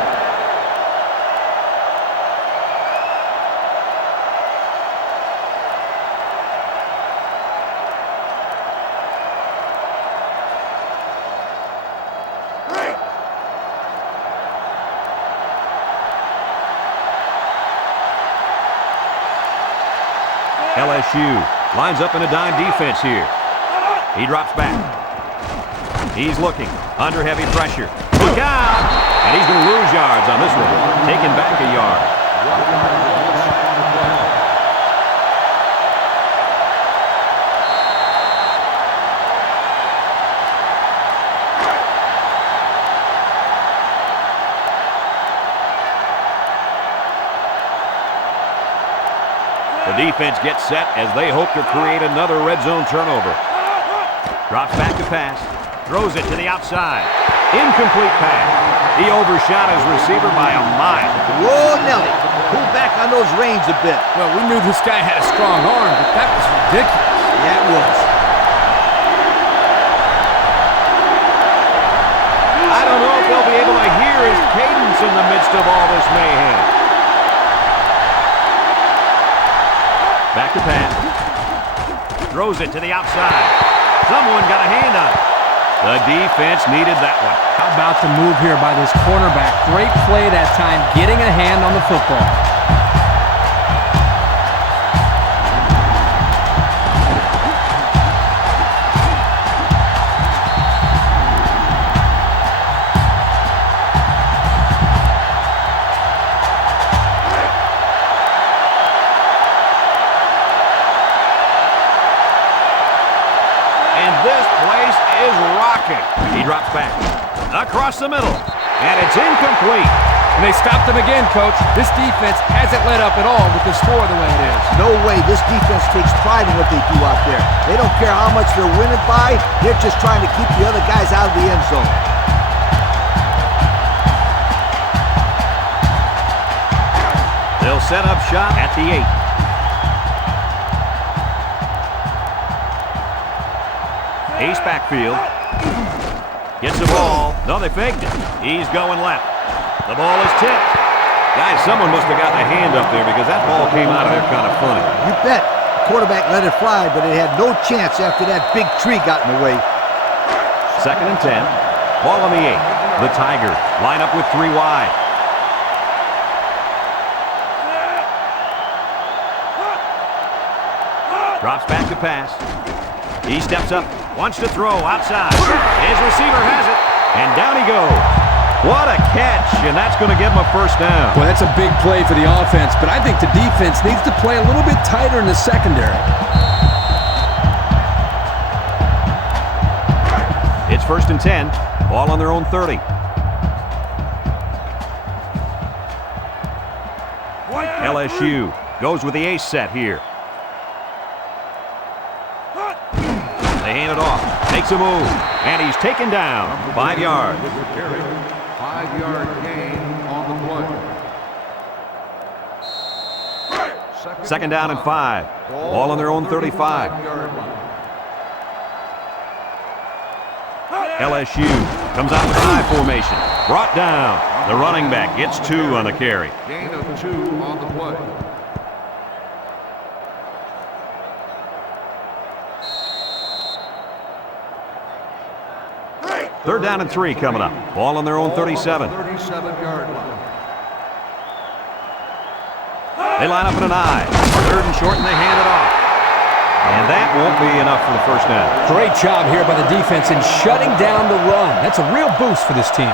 LSU lines up in a dime defense here. He drops back. He's looking under heavy pressure. Look out! And he's going to lose yards on this one. Taken back a yard. The defense gets set as they hope to create another red zone turnover. Drops back to pass. Throws it to the outside. Incomplete pass. He overshot his receiver by a mile. Whoa, Nelly. Pull back on those reins a bit. Well, we knew this guy had a strong arm, but that was ridiculous. Yeah, it was. I don't know if they'll be able to hear his cadence in the midst of all this mayhem. to pass. Throws it to the outside. Someone got a hand on it. The defense needed that one. How about the move here by this cornerback? Great play that time, getting a hand on the football. He drops back. Across the middle. And it's incomplete. And they stopped him again, Coach. This defense hasn't let up at all with the score the way it is. No way. This defense takes pride in what they do out there. They don't care how much they're winning by. They're just trying to keep the other guys out of the end zone. They'll set up shop at the 8. Ace backfield. Gets the ball. No, they faked it. He's going left. The ball is tipped. Guys, someone must have gotten a hand up there because that ball came out of there kind of funny. You bet. The quarterback let it fly, but it had no chance after that big tree got in the way. 2nd and 10. Ball on the 8. The Tigers line up with 3 wide. Drops back to pass. He steps up, wants to throw outside. His receiver has it, and down he goes. What a catch, and that's going to give him a first down. Well, that's a big play for the offense, but I think the defense needs to play a little bit tighter in the secondary. It's 1st and 10. Ball on their own 30. LSU goes with the ace set here. They hand it off. Makes a move. And he's taken down. 5 yards. 5-yard gain on the play. 2nd down and 5. Ball on their own 35. LSU comes out with high formation. Brought down. The running back gets 2 on the carry. Gain of 2 on the play. Third down and 3 coming up. Ball on their own 37. 37-yard line. They line up in an I. 3rd and short, and they hand it off. And that won't be enough for the first down. Great job here by the defense in shutting down the run. That's a real boost for this team.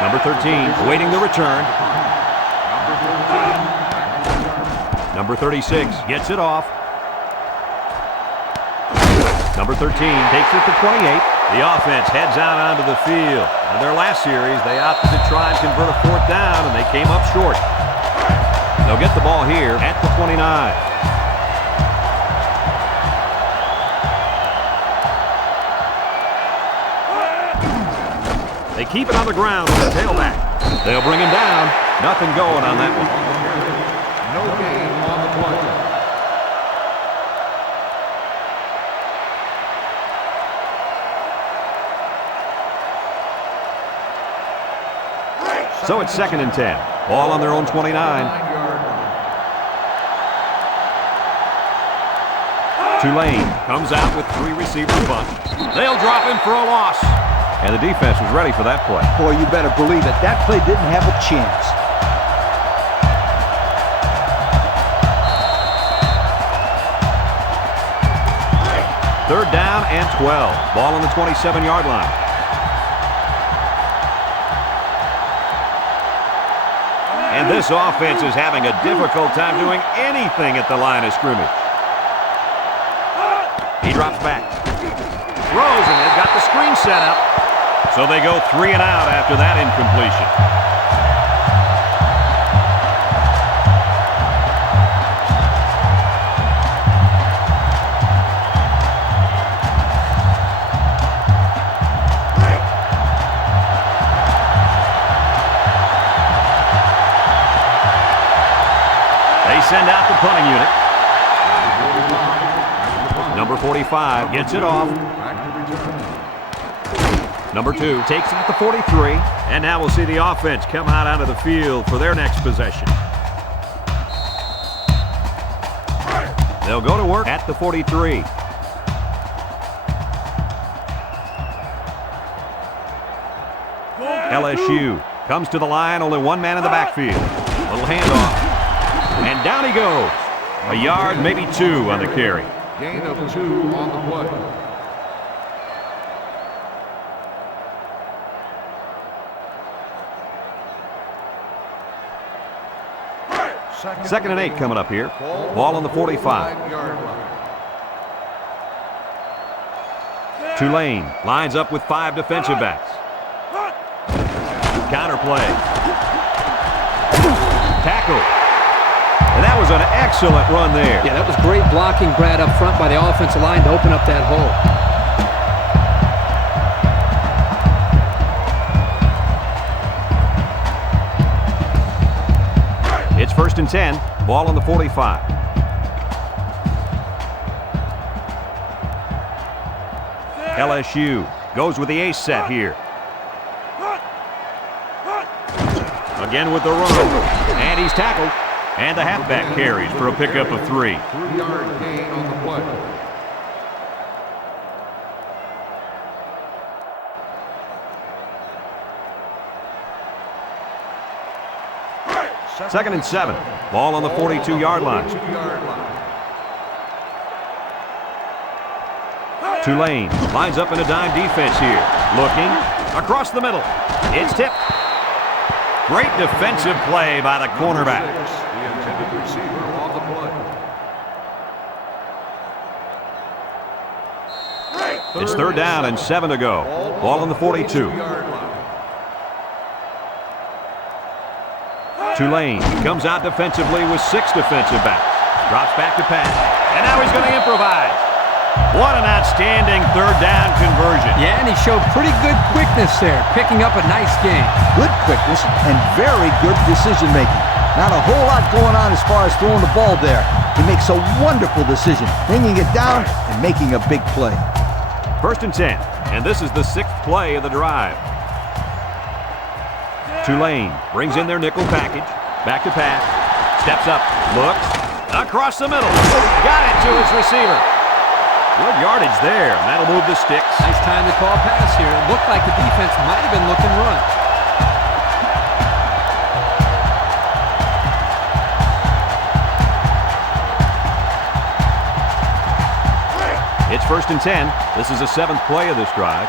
Number 13, awaiting the return. Number 36 gets it off. Number 13 takes it to 28. The offense heads out onto the field. In their last series, they opted to try and convert a 4th down, and they came up short. They'll get the ball here at the 29. They keep it on the ground with the tailback. They'll bring him down. Nothing going on that one. No gain on the play. So it's 2nd and 10. Ball on their own 29. 9-yard line. Tulane comes out with 3 receivers bunt. They'll drop him for a loss. And the defense was ready for that play. Boy, you better believe it. That play didn't have a chance. Third down and 12. Ball on the 27-yard line. And this offense is having a difficult time doing anything at the line of scrimmage. He drops back. Throws, and they've got the screen set up. So they go 3 and out after that incompletion. They send out the punting unit. Number 45 gets it off. Number 2 takes it at the 43. And now we'll see the offense come out onto the field for their next possession. They'll go to work at the 43. LSU comes to the line, only one man in the backfield. Little handoff. And down he goes. A yard, maybe 2 on the carry. Gain of 2 on the play. Second and 8 coming up here. Ball on the 45. Tulane lines up with 5 defensive backs. Counter play. Tackle. And that was an excellent run there. Yeah, that was great blocking, Brad, up front by the offensive line to open up that hole. It's 1st and 10. Ball on the 45. LSU goes with the ace set here. Again with the run. And he's tackled. And the halfback carries for a pickup of 3. 3-yard gain on the play. Second and 7. Ball on the 42-yard line. Tulane lines up in a dime defense here. Looking across the middle. It's tipped. Great defensive play by the cornerback. The intended receiver on the play. It's 3rd down and 7 to go. Ball on the 42. Tulane comes out defensively with 6 defensive backs. Drops back to pass. And now he's going to improvise. What an outstanding 3rd down conversion. Yeah, and he showed pretty good quickness there, picking up a nice gain. Good quickness and very good decision-making. Not a whole lot going on as far as throwing the ball there. He makes a wonderful decision, bringing it down and making a big play. 1st and 10, and this is the 6th play of the drive. Tulane brings in their nickel package. Back to pass. Steps up. Looks. Across the middle. Got it to his receiver. Good yardage there. That'll move the sticks. Nice time to call a pass here. It looked like the defense might have been looking run. It's 1st and 10. This is the 7th play of this drive.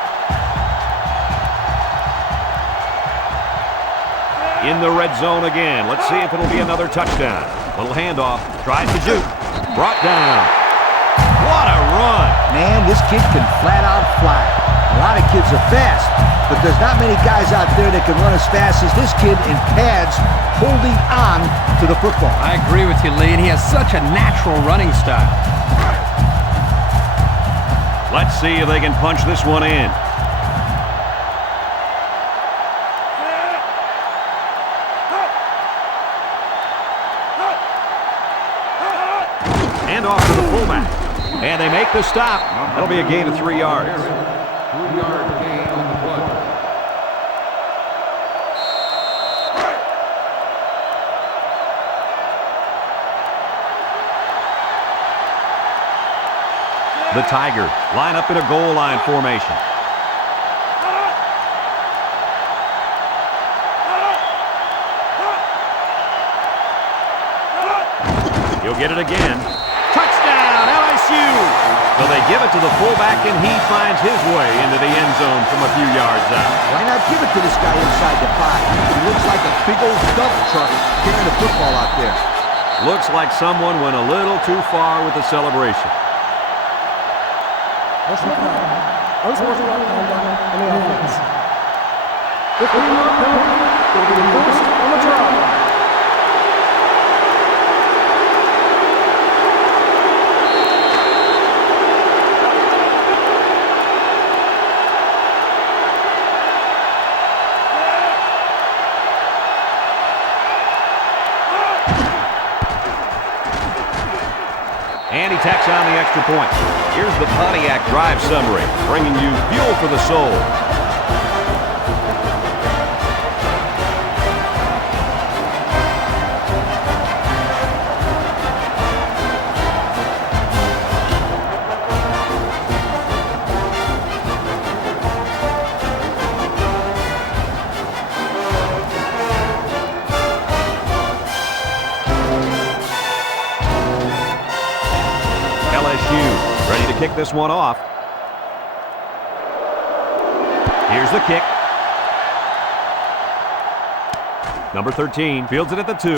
In the red zone again. Let's see if it'll be another touchdown. Little handoff. Tries to juke. Brought down. What a run. Man, this kid can flat out fly. A lot of kids are fast, but there's not many guys out there that can run as fast as this kid in pads holding on to the football. I agree with you, Lee, and he has such a natural running style. Let's see if they can punch this one in. And off to the fullback. And they make the stop. That'll be a gain of 3 yards. 3-yard gain on the play. The Tigers line up in a goal line formation. He'll get it again. Touchdown, LSU! So they give it to the fullback, and he finds his way into the end zone from a few yards out. Why not give it to this guy inside the 5? He looks like a big old dump truck carrying the football out there. Looks like someone went a little too far with the celebration. Personal foul. Unsportsmanlike conduct on the offense. 15-yard penalty will be enforced on the drive. And he tacks on the extra point. Here's the Pontiac Drive summary, bringing you fuel for the soul. Ready to kick this one off. Here's the kick. Number 13 fields it at the 2. You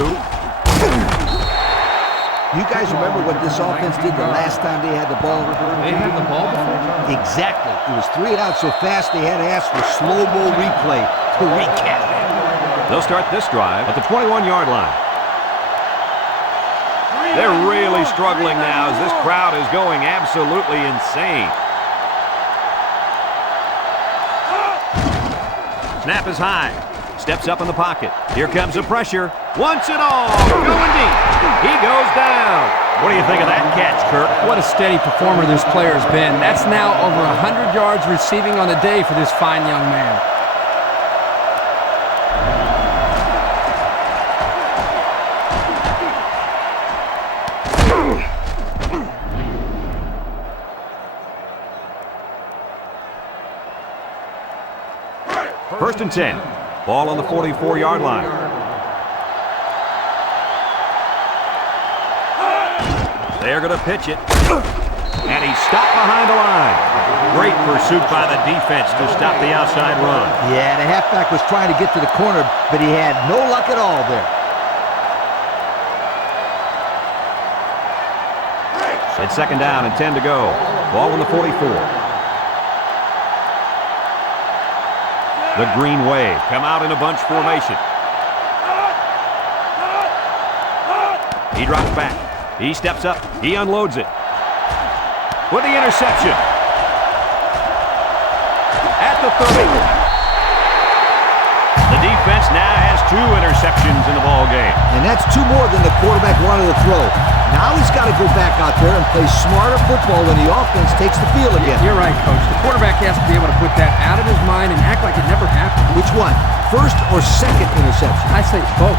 guys remember what this offense did the last time they had the ball? They had the ball before? Exactly. It was 3 and out so fast they had to ask for slow-mo replay to recap. They'll start this drive at the 21-yard line. They're really struggling now as this crowd is going absolutely insane. Snap is high. Steps up in the pocket. Here comes the pressure. Wants it all. Going deep. He goes down. What do you think of that catch, Kirk? What a steady performer this player has been. That's now over 100 yards receiving on the day for this fine young man. First and 10. Ball on the 44-yard line. They're going to pitch it. And he's stopped behind the line. Great pursuit by the defense to stop the outside run. Yeah, the halfback was trying to get to the corner, but he had no luck at all there. It's second down and 10 to go. Ball on the 44. The Green Wave come out in a bunch formation. He drops back. He steps up. He unloads it. With the interception. At the 30. The defense now has 2 interceptions in the ball game. And that's 2 more than the quarterback wanted to throw. Now he's got to go back out there and play smarter football when the offense takes the field again. You're right, Coach. The quarterback has to be able to put that out of his mind and act like it never happened. Which one? First or second interception? I say both.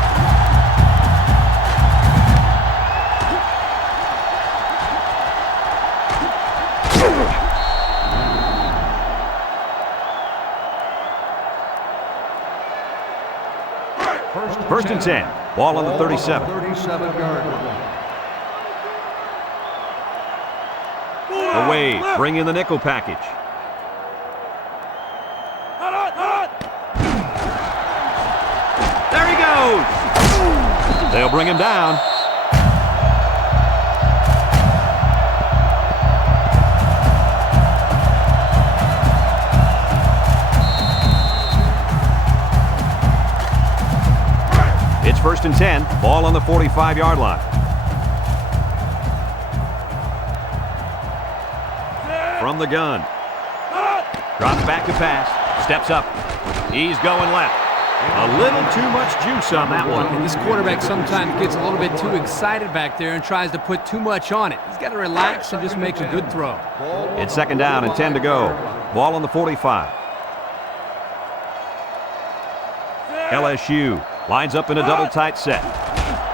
First and 10. Ball on the 37. 37-yard line. The Wave bring in the nickel package. There he goes. They'll bring him down. It's first and 10. Ball on the 45-yard line. From the gun. Drops back to pass. Steps up. He's going left. A little too much juice on that one. And this quarterback sometimes gets a little bit too excited back there and tries to put too much on it. He's got to relax and just makes a good throw. It's second down and 10 to go. Ball on the 45. LSU lines up in a double tight set.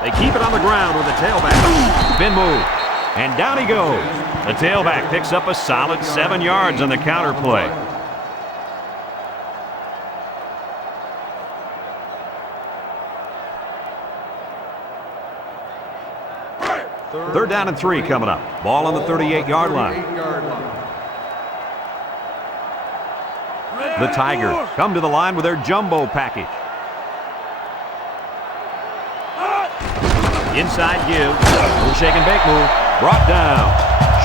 They keep it on the ground with the tailback. Spin move. And down he goes. The tailback picks up a solid 7 yards on the counter play. Third down and 3 coming up. Ball on the 38-yard line. The Tigers come to the line with their jumbo package. Inside give. Little shake and bake move. Brought down.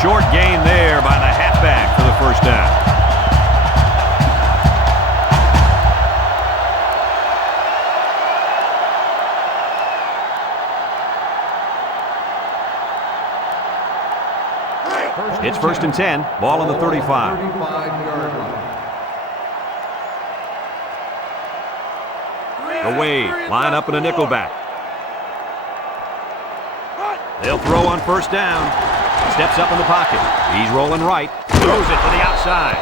Short gain there by the halfback for the first down. It's first and 10. Ball on the 35. 35-yard line. The Wave line up in a nickelback. They'll throw on first down. Steps up in the pocket. He's rolling right. Throws it to the outside.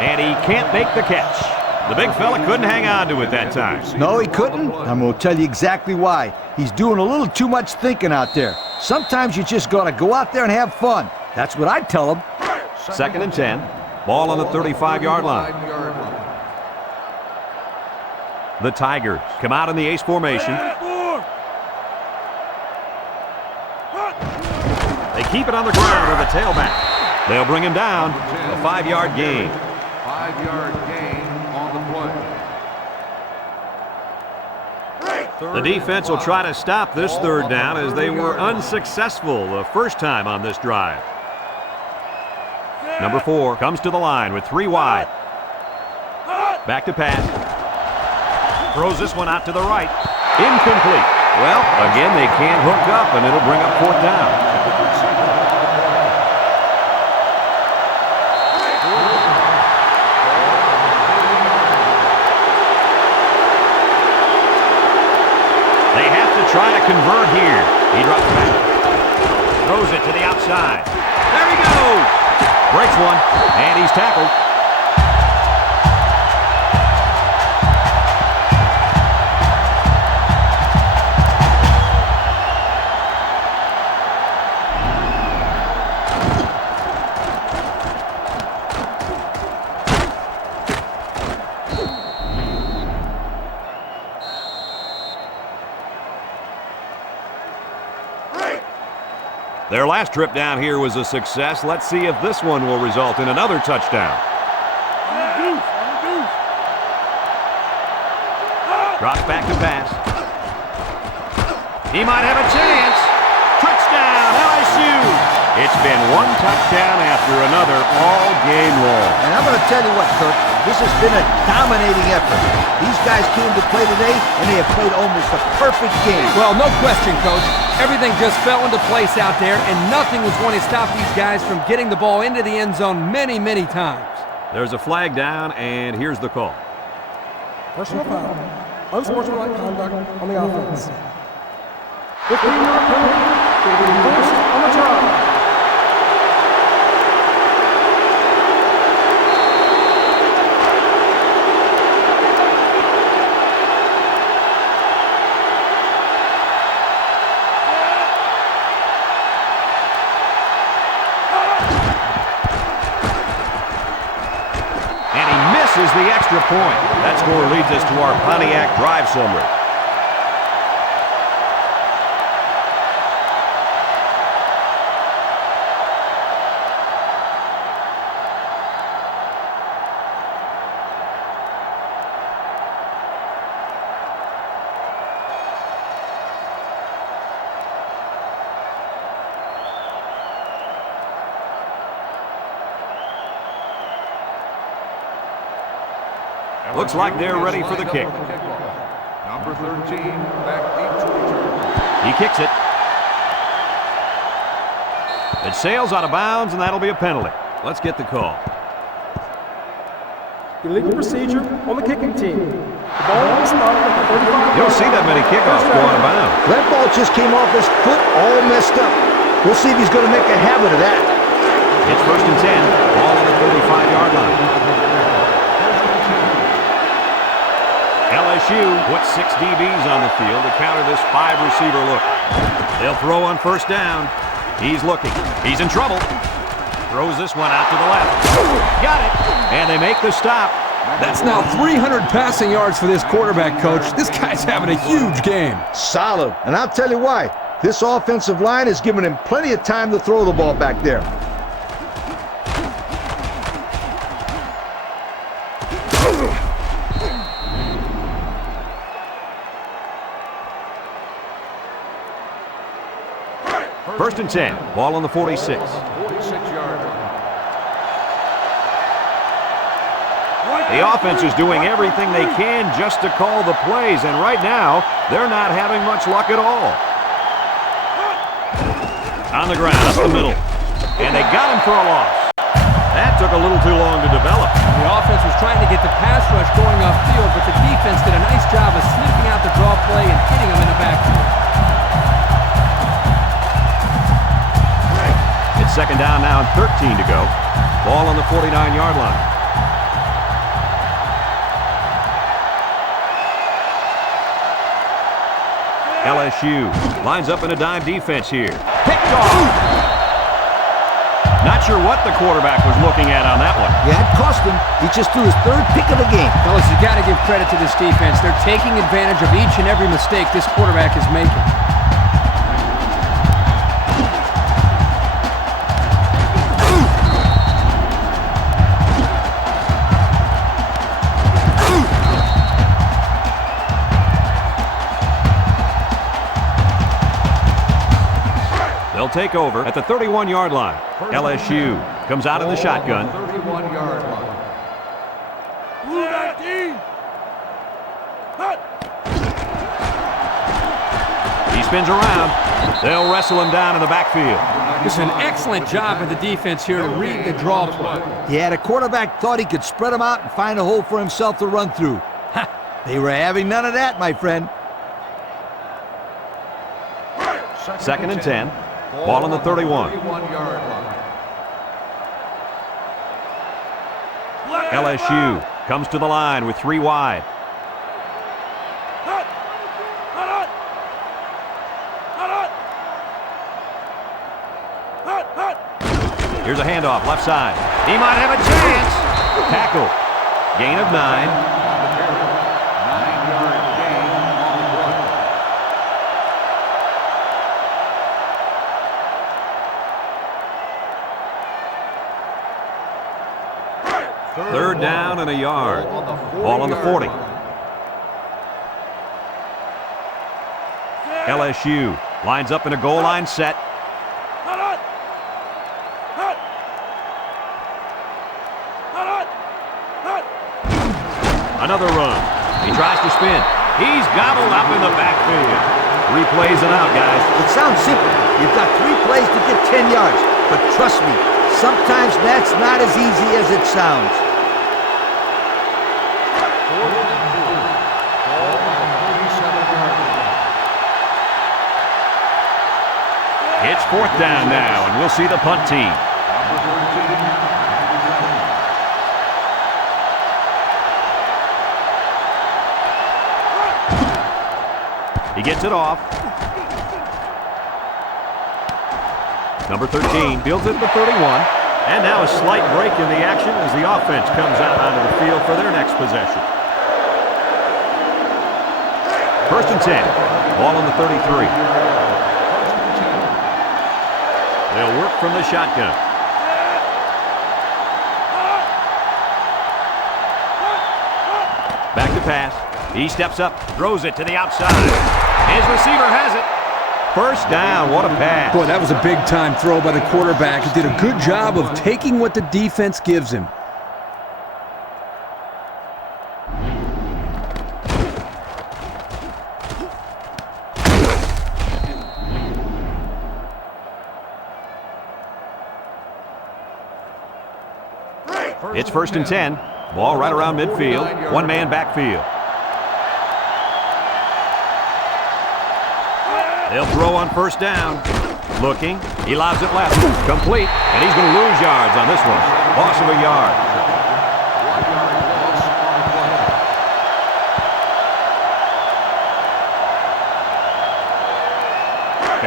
And he can't make the catch. The big fella couldn't hang on to it that time. No, he couldn't. I'm going to tell you exactly why. He's doing a little too much thinking out there. Sometimes you just got to go out there and have fun. That's what I tell him. 2nd and 10. Ball on the 35-yard line. The Tigers come out in the ace formation. They keep it on the ground with a tailback. They'll bring him down. A 5-yard gain. 5-yard gain on the play. The defense will try to stop this 3rd down as they were unsuccessful the first time on this drive. Number 4 comes to the line with 3 wide. Back to pass. Throws this one out to the right. Incomplete. Well, again, they can't hook up, and it'll bring up 4th down. They have to try to convert here. He drops back. Throws it to the outside. There he goes. Breaks one, and he's tackled. Their last trip down here was a success. Let's see if this one will result in another touchdown. Drops back to pass. He might have a chance. Touchdown, LSU. It's been one touchdown after another all game long. And I'm going to tell you what, Kirk, this has been a dominating effort. These guys came to play today, and they have played almost a perfect game. Well, no question, Coach. Everything just fell into place out there, and nothing was going to stop these guys from getting the ball into the end zone many, many times. There's a flag down, and here's the call. Personal foul. Unsportsmanlike conduct on the offense. 15-yard penalty will be enforced on the job. Is the extra point. That score leads us to our Pontiac drive summary. Looks like they're ready for the kick. Number 13, back deep to return. He kicks it. It sails out of bounds, and that'll be a penalty. Let's get the call. Illegal procedure on the kicking team. The ball will be spotted at the 35. You don't see that many kickoffs go out of bounds. That ball just came off his foot all messed up. We'll see if he's going to make a habit of that. It's 1st and 10. Ball on the 35-yard line. LSU puts 6 DBs on the field to counter this 5-receiver look. They'll throw on 1st down. He's looking. He's in trouble. Throws this one out to the left. Got it. And they make the stop. That's now 300 passing yards for this quarterback, Coach. This guy's having a huge game. Solid. And I'll tell you why. This offensive line has given him plenty of time to throw the ball back there. First and 10. Ball on the 46. 46-yard line. The offense is doing everything they can just to call the plays, and right now, they're not having much luck at all. On the ground, up the middle. And they got him for a loss. That took a little too long to develop. The offense was trying to get the pass rush going off field, but the defense did a nice job of sniffing out the draw play and hitting them in the backfield. It's Second down now and 13 to go. Ball on the 49-yard line. LSU lines up in a dime defense here. Picked off. Not sure what the quarterback was looking at on that one. Yeah, it cost him. He just threw his third pick of the game. Fellas, you got to give credit to this defense. They're taking advantage of each and every mistake this quarterback is making. They'll take over at the 31-yard line. LSU comes out in the shotgun. 31-yard line. He spins around. They'll wrestle him down in the backfield. It's an excellent job of the defense here to read the draw play. Yeah, the quarterback thought he could spread him out and find a hole for himself to run through. Ha! They were having none of that, my friend. Second and 10. Ball on the 31. 31-yard line. LSU comes to the line with 3 wide. Here's a handoff, left side. He might have a chance. Tackle. Gain of 9. 9-yard gain on the run. Third down and a yard. Ball on the 40. LSU lines up in a goal line set. Another run. He tries to spin. He's gobbled up in the backfield. 3 plays and out, guys. It sounds simple. You've got 3 plays to get 10 yards. But trust me, sometimes that's not as easy as it sounds. It's 4th down now, and we'll see the punt team. He gets it off. Number 13 fields it at the 31. And now a slight break in the action as the offense comes out onto the field for their next possession. First and 10. Ball on the 33. They'll work from the shotgun. Back to pass. He steps up, throws it to the outside. His receiver has it. First down, what a pass. Boy, that was a big-time throw by the quarterback. He did a good job of taking what the defense gives him. It's first and 10. Ball right around midfield. 1-man backfield. They'll throw on first down. Looking. He lobs it left. Complete. And he's going to lose yards on this one. Loss of a yard. 1-yard loss on the play.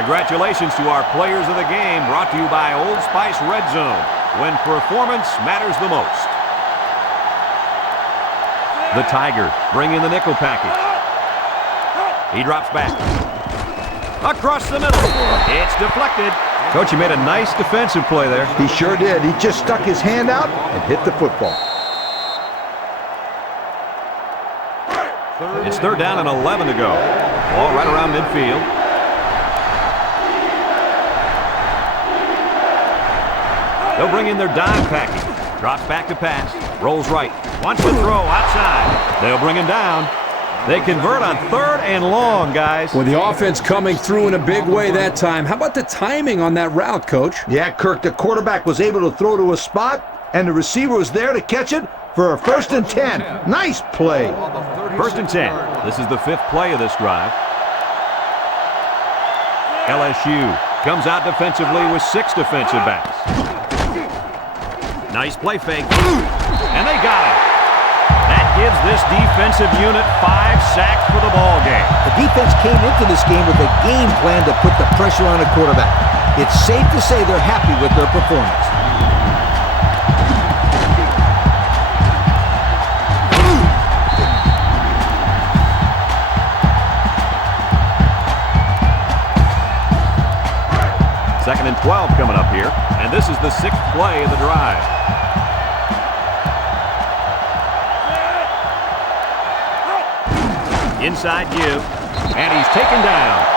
Congratulations to our players of the game, brought to you by Old Spice Red Zone, when performance matters the most. The Tigers bring in the nickel package. He drops back. Across the middle. It's deflected. Coach, he made a nice defensive play there. He sure did. He just stuck his hand out and hit the football. It's third down and 11 to go. Ball right around midfield. They'll bring in their dime package. Drops back to pass. Rolls right. Wants to throw outside. They'll bring him down. They convert on 3rd and long, guys. Well, the offense coming through in a big way that time. How about the timing on that route, Coach? Yeah, Kirk, the quarterback was able to throw to a spot, and the receiver was there to catch it for a first and 10. Nice play. First and 10. This is the 5th play of this drive. LSU Comes out defensively with 6 defensive backs. Nice play fake. And they got it. That gives this defensive unit 5 sacks for the ball game. The defense came into this game with a game plan to put the pressure on the quarterback. It's safe to say they're happy with their performance. Second and 12 coming up here, and this is the 6th play of the drive. Inside give, and he's taken down.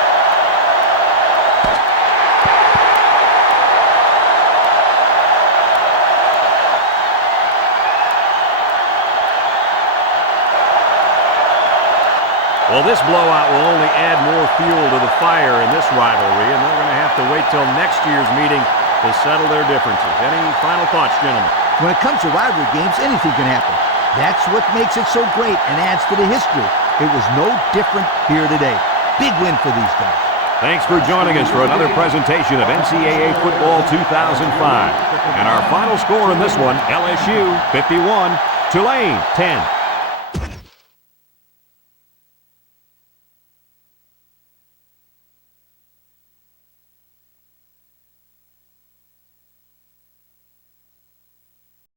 Well, this blowout will only add more fuel to the fire in this rivalry, and they're going to have to wait till next year's meeting to settle their differences. Any final thoughts, gentlemen? When it comes to rivalry games, anything can happen. That's what makes it so great and adds to the history. It was no different here today. Big win for these guys. Thanks for joining us for another presentation of NCAA Football 2005. And our final score in this one, LSU 51, Tulane 10.